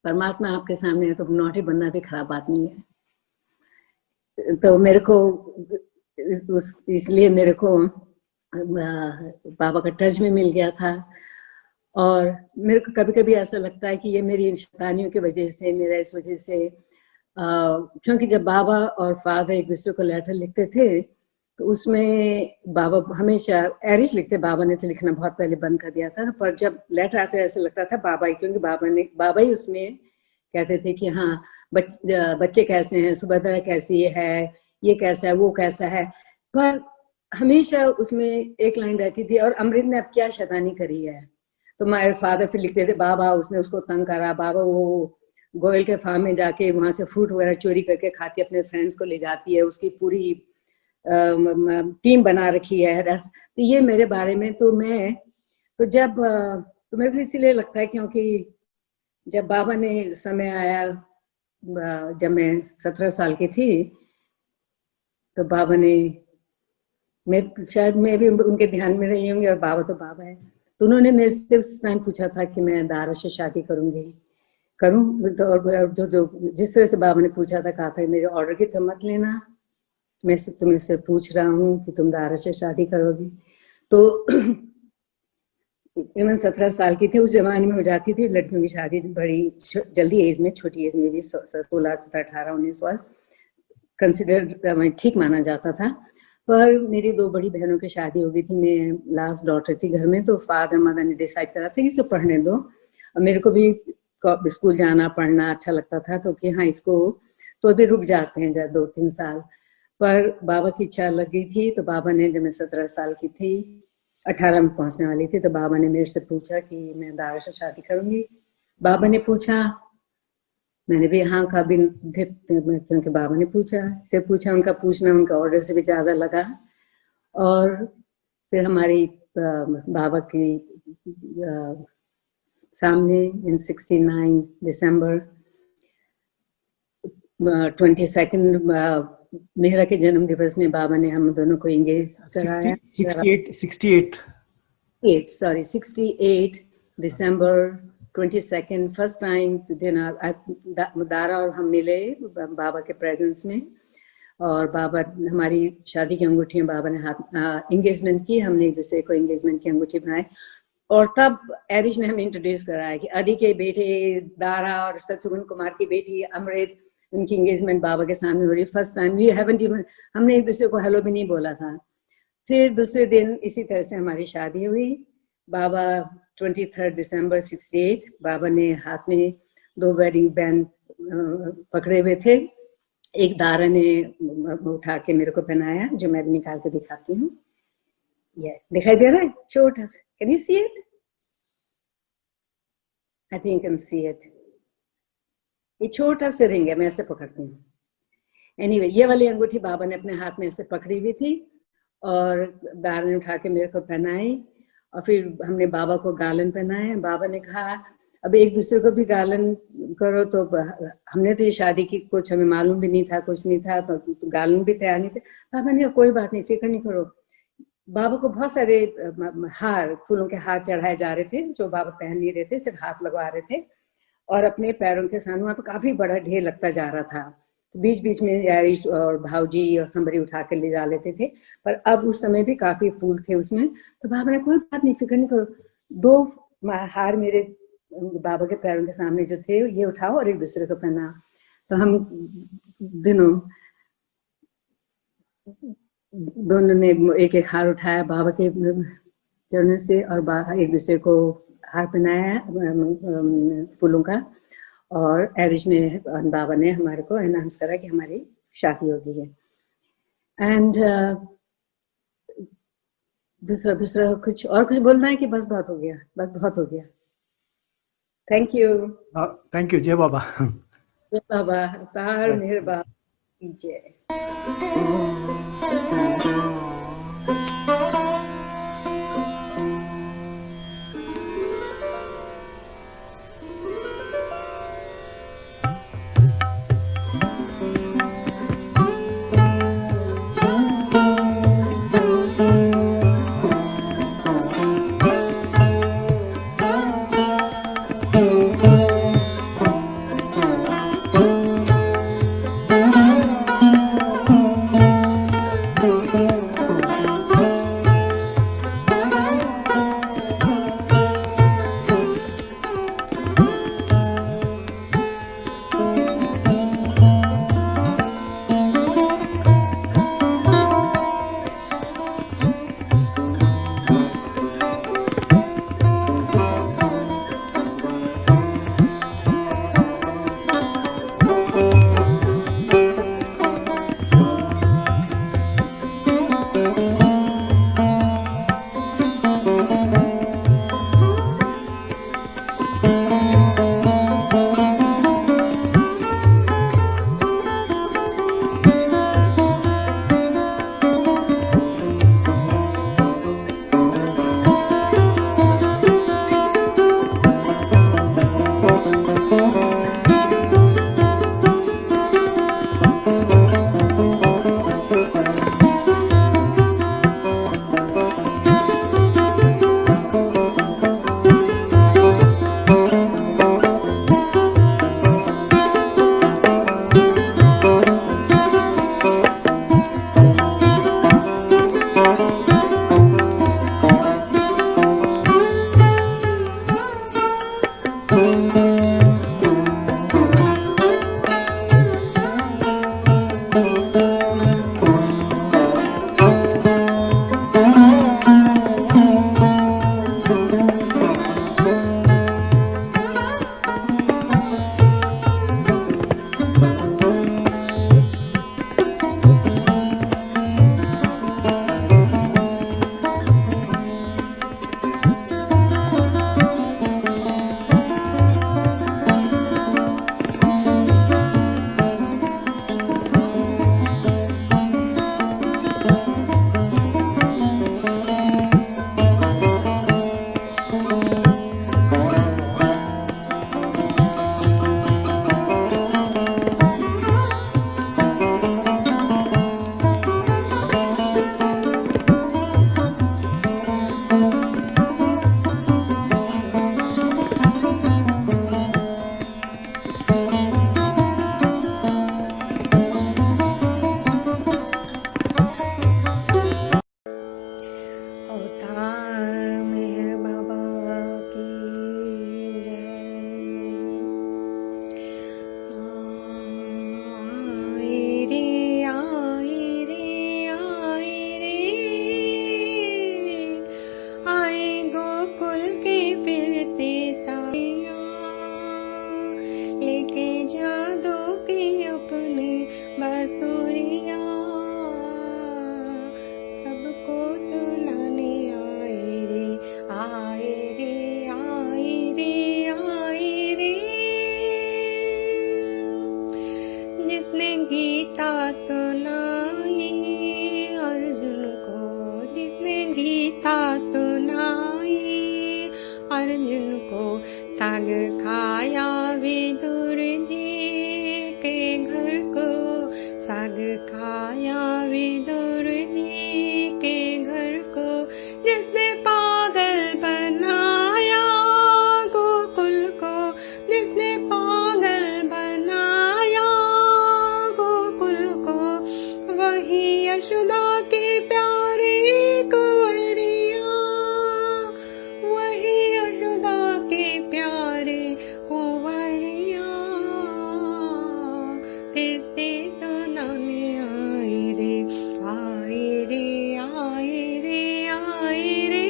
परमात्मा आपके सामने है तो नौटे बनना भी खराब बात नहीं है। तो मेरे को इसलिए मेरे को बाबा का टच में मिल गया था। और मेरे को कभी कभी ऐसा लगता है कि ये मेरी शैतानियों की वजह से, मेरा इस वजह से, क्योंकि जब बाबा और फादर एक दूसरे को लेटर लिखते थे तो उसमें बाबा हमेशा एरिश लिखते, बाबा ने तो लिखना बहुत पहले बंद कर दिया था, पर जब लेटर आते ऐसा लगता था बाबा ही, क्योंकि बाबा ही उसमें कहते थे कि हाँ बच्चे कैसे हैं, सुभद्रा कैसी है, ये कैसा है, वो कैसा है। पर हमेशा उसमें एक लाइन रहती थी, और अमृत ने अब क्या शैतानी करी है। तो मेरे फादर फिर लिखते थे बाबा उसने उसको तंग करा, बाबा वो गोयल के फार्म में जाके वहां से फ्रूट वगैरह चोरी करके खाती, अपने फ्रेंड्स को ले जाती है, उसकी पूरी टीम बना रखी है। तो ये मेरे बारे में तो मैं तो जब तो मेरे को इसीलिए लगता है क्योंकि जब बाबा ने समय आया, जब मैं 17 साल की थी, तो बाबा ने, शायद मैं भी उनके ध्यान में रही होंगी, और बाबा तो बाबा है, तो उन्होंने मेरे से उस टाइम पूछा था कि मैं दारा से शादी करूं। तो और जो जिस तरह से बाबा ने पूछा था, कहा था मेरे ऑर्डर की तो मत लेना, मैं तुम्हें से पूछ रहा हूँ कि तुम दारा से शादी करोगी। तो मैं 17 साल की थी, उस जमाने में हो जाती थी लड़कियों की शादी बड़ी जल्दी एज में, छोटी एज में भी, 16, 17, 18, 19 वर्ष कंसिडर ठीक माना जाता था। पर मेरी 2 बड़ी बहनों की शादी हो गई थी, मैं लास्ट डॉटर थी घर में, तो फादर मदर ने डिसाइड करा था कि इसे पढ़ने दो। और मेरे को भी स्कूल जाना पढ़ना अच्छा लगता था, तो कि हाँ इसको तो अभी रुक जाते हैं 2-3 साल। पर बाबा की इच्छा लग गई थी, तो बाबा ने, जब मैं 17 साल की थी, 18 में पहुंचने वाली थी, तो बाबा ने मेरे से पूछा कि मैं दारा से शादी करूंगी। बाबा ने पूछा, मैंने भी हाँ कहा, क्योंकि बाबा ने पूछा, उनका पूछना उनका ऑर्डर से भी ज्यादा लगा। और फिर हमारी बाबा की सामने इन 69 दिसंबर 22 मेहरा के जन्म दिवस में बाबा ने हम दोनों को एंगेज कराया। 68 दिसंबर 22 फर्स्ट टाइम दिन दारा और हम मिले बाबा के प्रेजेंस में। और बाबा, हमारी शादी की अंगूठियां बाबा ने हाथ एंगेजमेंट की, हमने एक दूसरे को एंगेजमेंट की अंगूठी बनाई। और तब एरिश ने हमें इंट्रोड्यूस कराया कि अदी के बेटे दारा और शत्रुघ्न कुमार की बेटी अमृत, उनकी एंगेजमेंट बाबा के सामने हो रही। First time we haven't even, हमने एक दूसरे को हेलो भी नहीं बोला था। फिर दूसरे दिन इसी तरह से हमारी शादी हुई। बाबा 23 दिसंबर 68 बाबा ने हाथ में 2 वेडिंग बैंड पकड़े हुए थे। एक दारा ने उठा के मेरे को पहनाया, जो मैं भी निकाल के दिखाती हूँ। ये दिखाई दे रहा है छोटा सा, can you see it? I think can see it. ये छोटा सा रिंग है, मैं ऐसे पकड़ती हूँ। एनीवे, ये वाली अंगूठी बाबा ने अपने हाथ में ऐसे पकड़ी हुई थी और दारा ने उठा के मेरे को पहनाई। और फिर हमने बाबा को गालन पहनाया। बाबा ने कहा अब एक दूसरे को भी गालन करो। तो हमने तो ये शादी की कुछ हमें मालूम भी नहीं था, कुछ नहीं था, तो गालन भी तैयार नहीं थे। बाबा ने कोई बात नहीं, फिक्र नहीं करो। बाबा को बहुत सारे हार, फूलों के हार चढ़ाए जा रहे थे, जो बाबा पहन नहीं रहे थे, सिर्फ हाथ लगवा रहे थे। और अपने पैरों के सामने वहाँ पे काफी बड़ा ढेर लगता जा रहा था। तो बीच बीच में यारिश और भाऊजी और संबरी उठा कर ले जा लेते थे। पर अब उस समय भी काफी फूल थे उसमें। तो बाबा ने कोई बात नहीं, फिक्र नहीं करो, 2 हार मेरे बाबा के पैरों के सामने जो थे ये उठाओ और एक दूसरे को पहना। तो हम दोनों ने एक एक हार उठाया बाबा के चरणों से और एक दूसरे को हार पहनाया फूलों का। और एरिश ने और बाबा ने हमारे को अनाउंस करा कि हमारी शादी हो गई है। एंड दूसरा कुछ बोलना है कि बस बहुत हो गया? बस बहुत हो गया। Thank you. जय बाबा। जय बाबा। तार मेहर बाबा की जय। साग खाया विदुर जी के घर को, साग खाया विदुर जी के घर को, जिसने पागल बनाया गोकुल को, जिसने पागल बनाया गोकुल को, वही यशोदा के प्यारे कुंवरिया, वही यशोदा के प्यारे कुंवरिया, फिर से सुनाने आए रे, आए रे, आए रे, आए रे।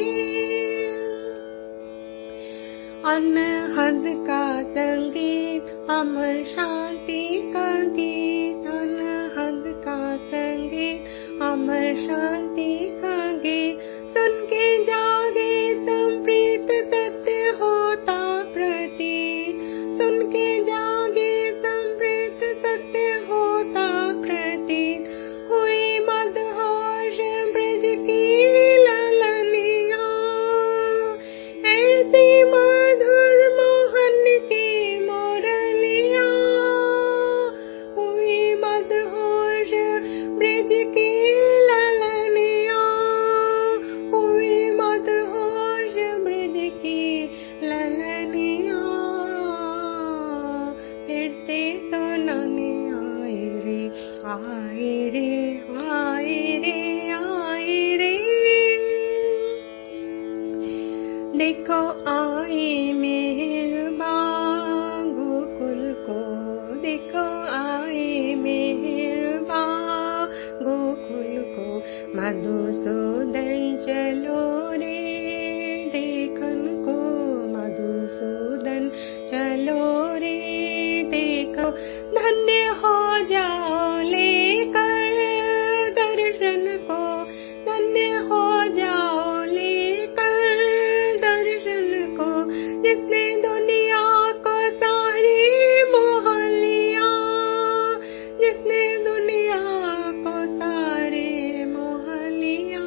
अनहद का संगीत, अमर शांति का गीत, अनहद का संगीत, अमर शांति का गीत, सुन के जागे संप्रीत सत्य होता प्रतीत, सुन के जागे संप्रीत सत्य होता प्रतीत, हुई मदहोश ब्रज की ललनिया, ऐसी मधुर मोहन की मुरलिया, हुई मदहोश ब्रज की ललनिया, हुई मदहोश ब्रज की ललनिया, फिर से सुनाने आए रे, आए रे, आए रे, आए रे। देखो आए मेहरबान गोकुल को, देखो आए मेहरबान गोकुल को, मधुसूदन चलो रे देखन को, मधुसूदन चलो रे देखो, धन्य हो जाओ लेकर दर्शन को, धन्य हो जाओ लेकर दर्शन को, जिसने दुनिया को सारी मोह लिया, जिसने दुनिया को सारे मोह लिया,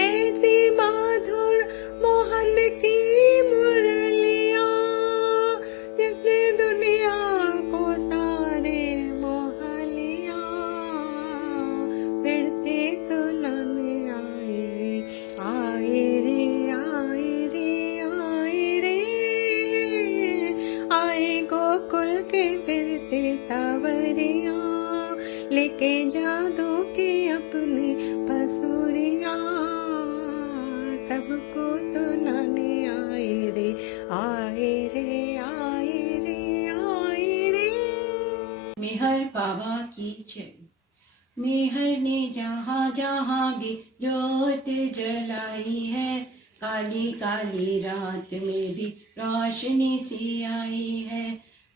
ऐसी मधुर मोहन की मुरलिया, जिसने दुनिया को सारे मोह लिया, फिर से सुनाने आए रे, आए रे, आए रे, आए रे, आए गोकुल के फिर से सावरिया, लेके जादू के अपने पसूरिया, सबको सुनाने आए रे, आए रे, आए रे, आए रे। मेहर बाबा की जय। मेहर ने जहाँ जहाँ भी ज्योत जलाई है, काली काली रात में भी रोशनी सी आई है।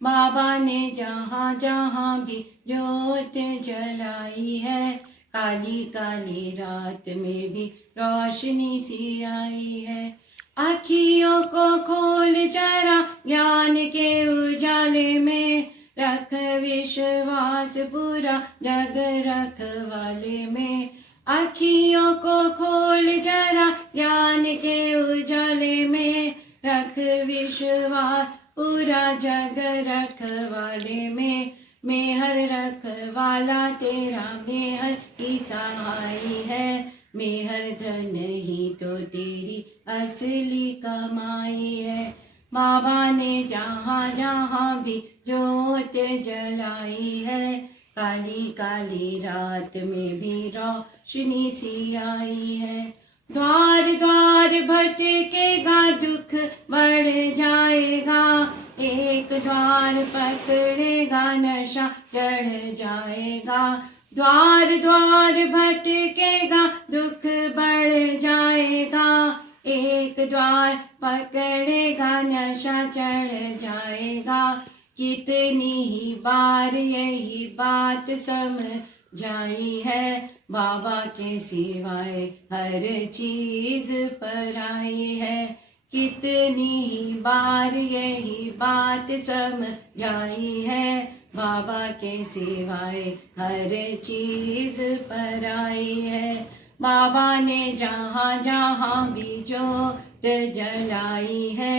बाबा ने जहाँ जहाँ भी ज्योत जलाई है, काली काली रात में भी रोशनी सी आई है। आँखियों को खोल जरा ज्ञान के उजाले में, रख विश्वास पूरा जग रखवाले में। आँखियों को खोल जरा ज्ञान के उजाले में, रख विश्वास पूरा जग रखवाले में। मेहर रखवाला तेरा मेहर ही सहाय है, मेहर धन ही तो तेरी असली कमाई है। बाबा ने जहाँ जहाँ भी ज्योत जलाई है, काली काली रात में भी रोशनी सी आई है। द्वार द्वार भटकेगा दुख बढ़ जाएगा, एक द्वार पकड़ेगा नशा चढ़ जाएगा। द्वार द्वार भटकेगा दुख बढ़ जाएगा, एक द्वार पकड़ेगा नशा चढ़ जाएगा। कितनी ही बार यही बात समझाई है, बाबा के सिवाय हर चीज पराई है। कितनी ही बार यही बात समझाई है, बाबा के सिवाय हर चीज पराई है। बाबा ने जहाँ जहाँ भी ज्योत जलाई है,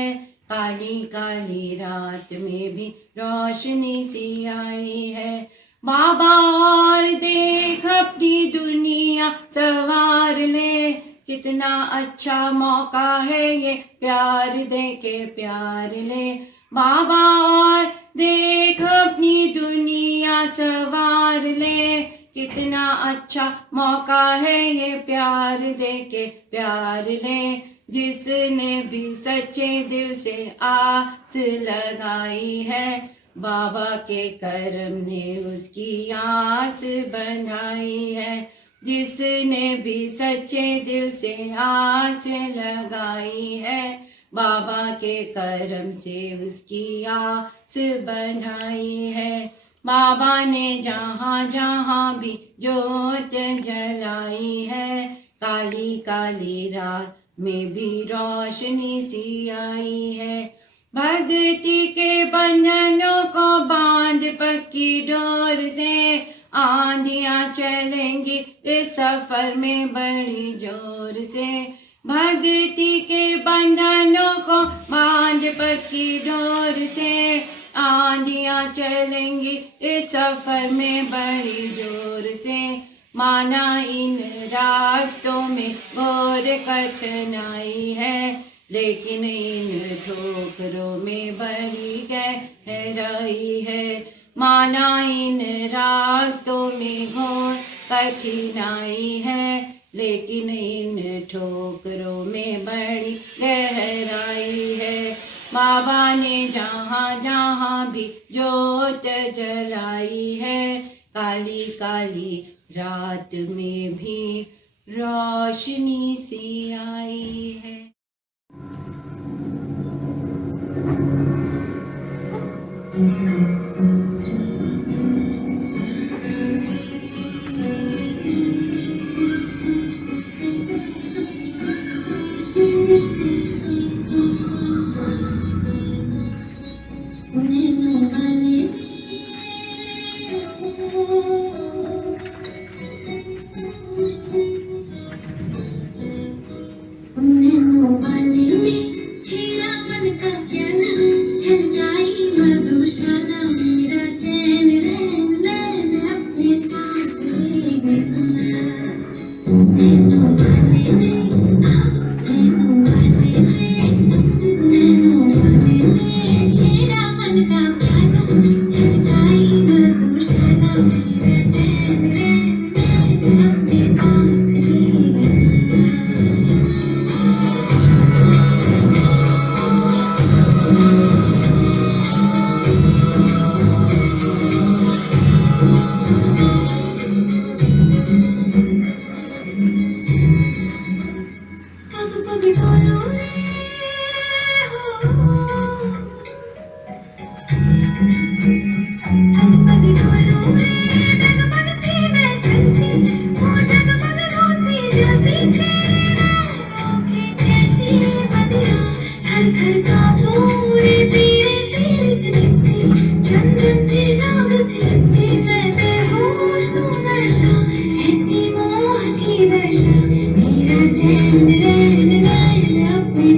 काली काली रात में भी रोशनी सी आई है। बाबा और देख अपनी दुनिया संवार ले, कितना अच्छा मौका है ये प्यार दे के प्यार ले। बाबा और देख अपनी दुनिया संवार ले, कितना अच्छा मौका है ये प्यार दे के प्यार ले। जिसने भी सच्चे दिल से आस लगाई है, बाबा के करम ने उसकी आस बनाई है। जिसने भी सच्चे दिल से आस लगाई है, बाबा के करम से उसकी आस बनाई है। बाबा ने जहाँ जहाँ भी जोत जलाई है, काली काली रात में भी रोशनी सी आई है। भक्ति के बंधनों को बांध पक्की डोर से, आंधियां चलेंगी इस सफर में बड़ी जोर से। भक्ति के बंधनों को बांध पक्की डोर से, आंधियां चलेंगी इस सफर में बड़ी जोर से। माना इन रास्तों में घोर कठिनाई है, लेकिन इन ठोकरों में बड़ी गहराई है। माना इन रास्तों में घोर कठिनाई है, लेकिन इन ठोकरों में बड़ी गहराई है। बाबा ने जहाँ जहाँ भी जोत जलाई है, काली काली रात में भी रोशनी सी आई है। ऐसी मोह की वर्षा, मेरा चैन रैन रैन अपने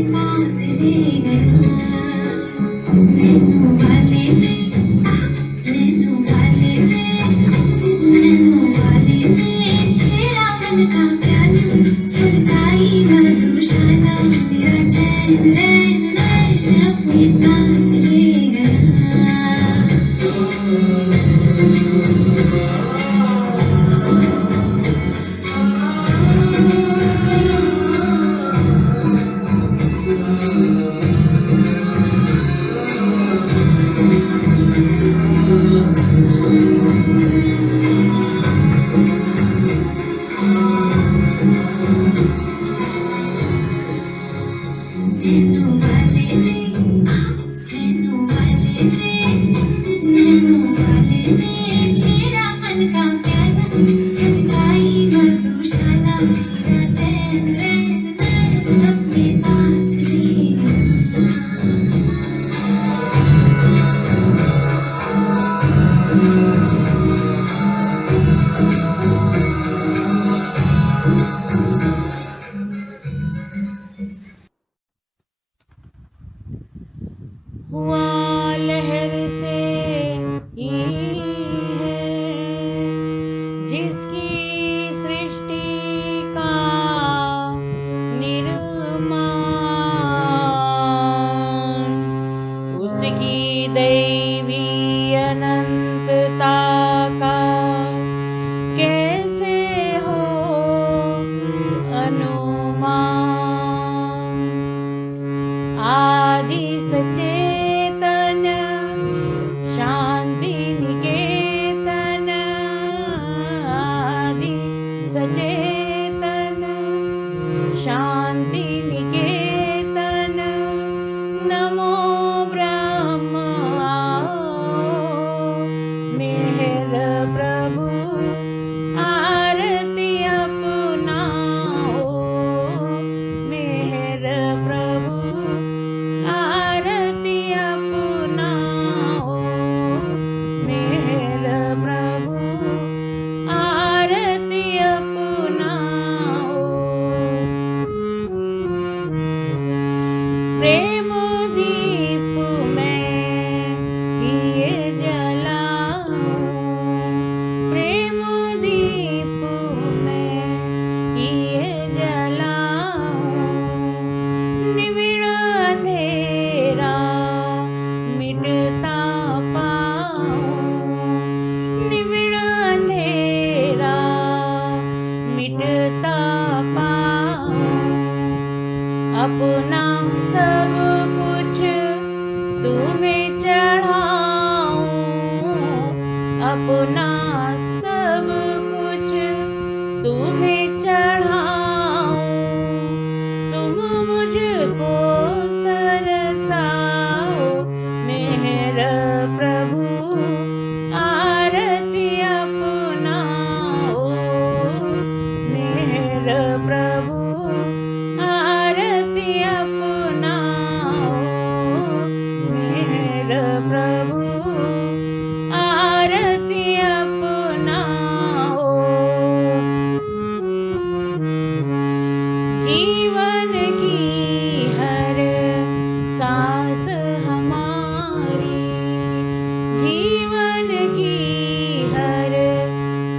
उसकी दैवी अनंतता का कैसे हो अनुमान। आदि सचेतन शांति निकेतन, आदि सचेतन शांति निकेतन, नमो ब्रह्म मेहर प्रभु आरती अपनाओ, मेहर प्रभु आरती अपनाओ, मेहर प्रभु आरती अपनाओ। प्रेम दीप में ये जलाऊं, प्रेम दीप में ये जलाऊं, निविड़ अंधेरा मिटता पाऊं, निविड़ अंधेरा मिटता पाऊं। अपना सब कुछ तुम्हें चढ़ाऊं, अपना सब कुछ तुम्हें चढ़ाऊं, तुम मुझको सरसाओ, मेहर प्रभु आरती अपनाओ, मेहर प्रभु आरती अपनाओ, मेहर प्रभु आरती अपनाओ। जीवन की हर सांस हमारी, जीवन की हर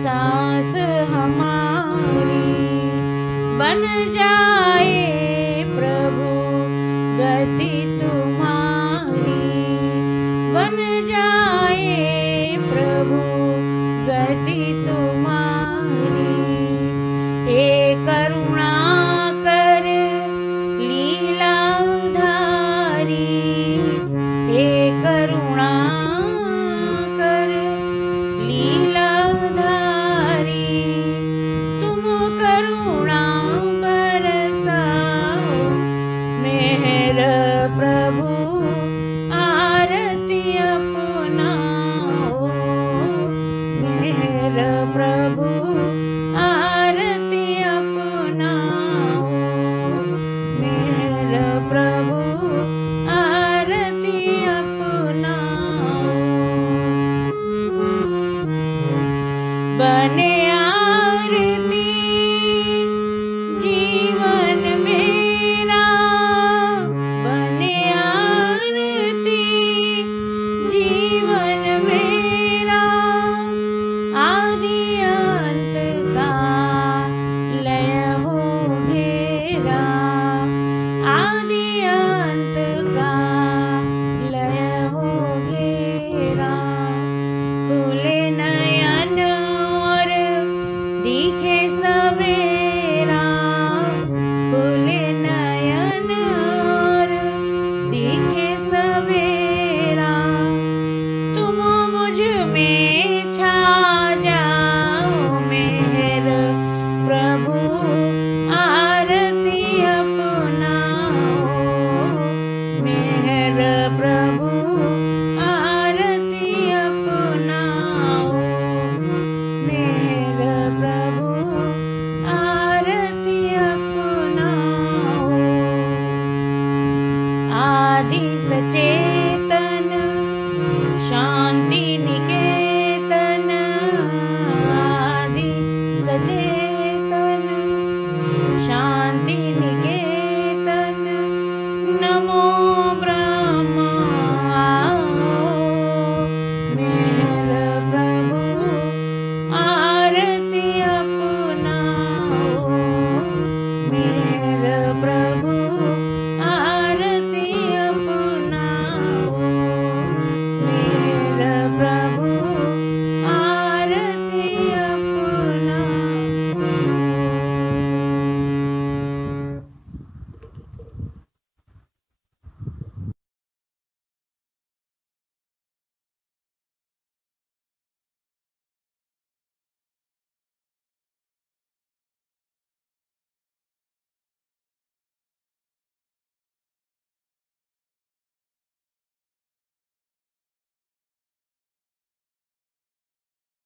सांस हमारी बन जाए प्रभु गति तुम्हारी, बन जाए प्रभु गति तुम्हारी। हे करुणा कर लीला उधारी, हे करुणा कर लीला उधारी, तुम करुणा बरसाओ, मेहर प्रभु आरती अपनाओ, मेहर प्रभु आरती अपनाओ, मेहर प्रभु आरती अपनाओ। बने आरती जीवन मेरा, बने आरती जीवन मेरा, आदि अंत का लय हो घेरा, आदि अंत का लय हो घेरा। खुले नयन और दिखे सवेरा, खुले नयन और दिखे सवेरा, तुम मुझ में छा जाओ, मेहर प्रभु आरती अपनाओ, मेहर प्रभु आरती अपनाओ, मेहर प्रभु आरती अपनाओ। आदि सचे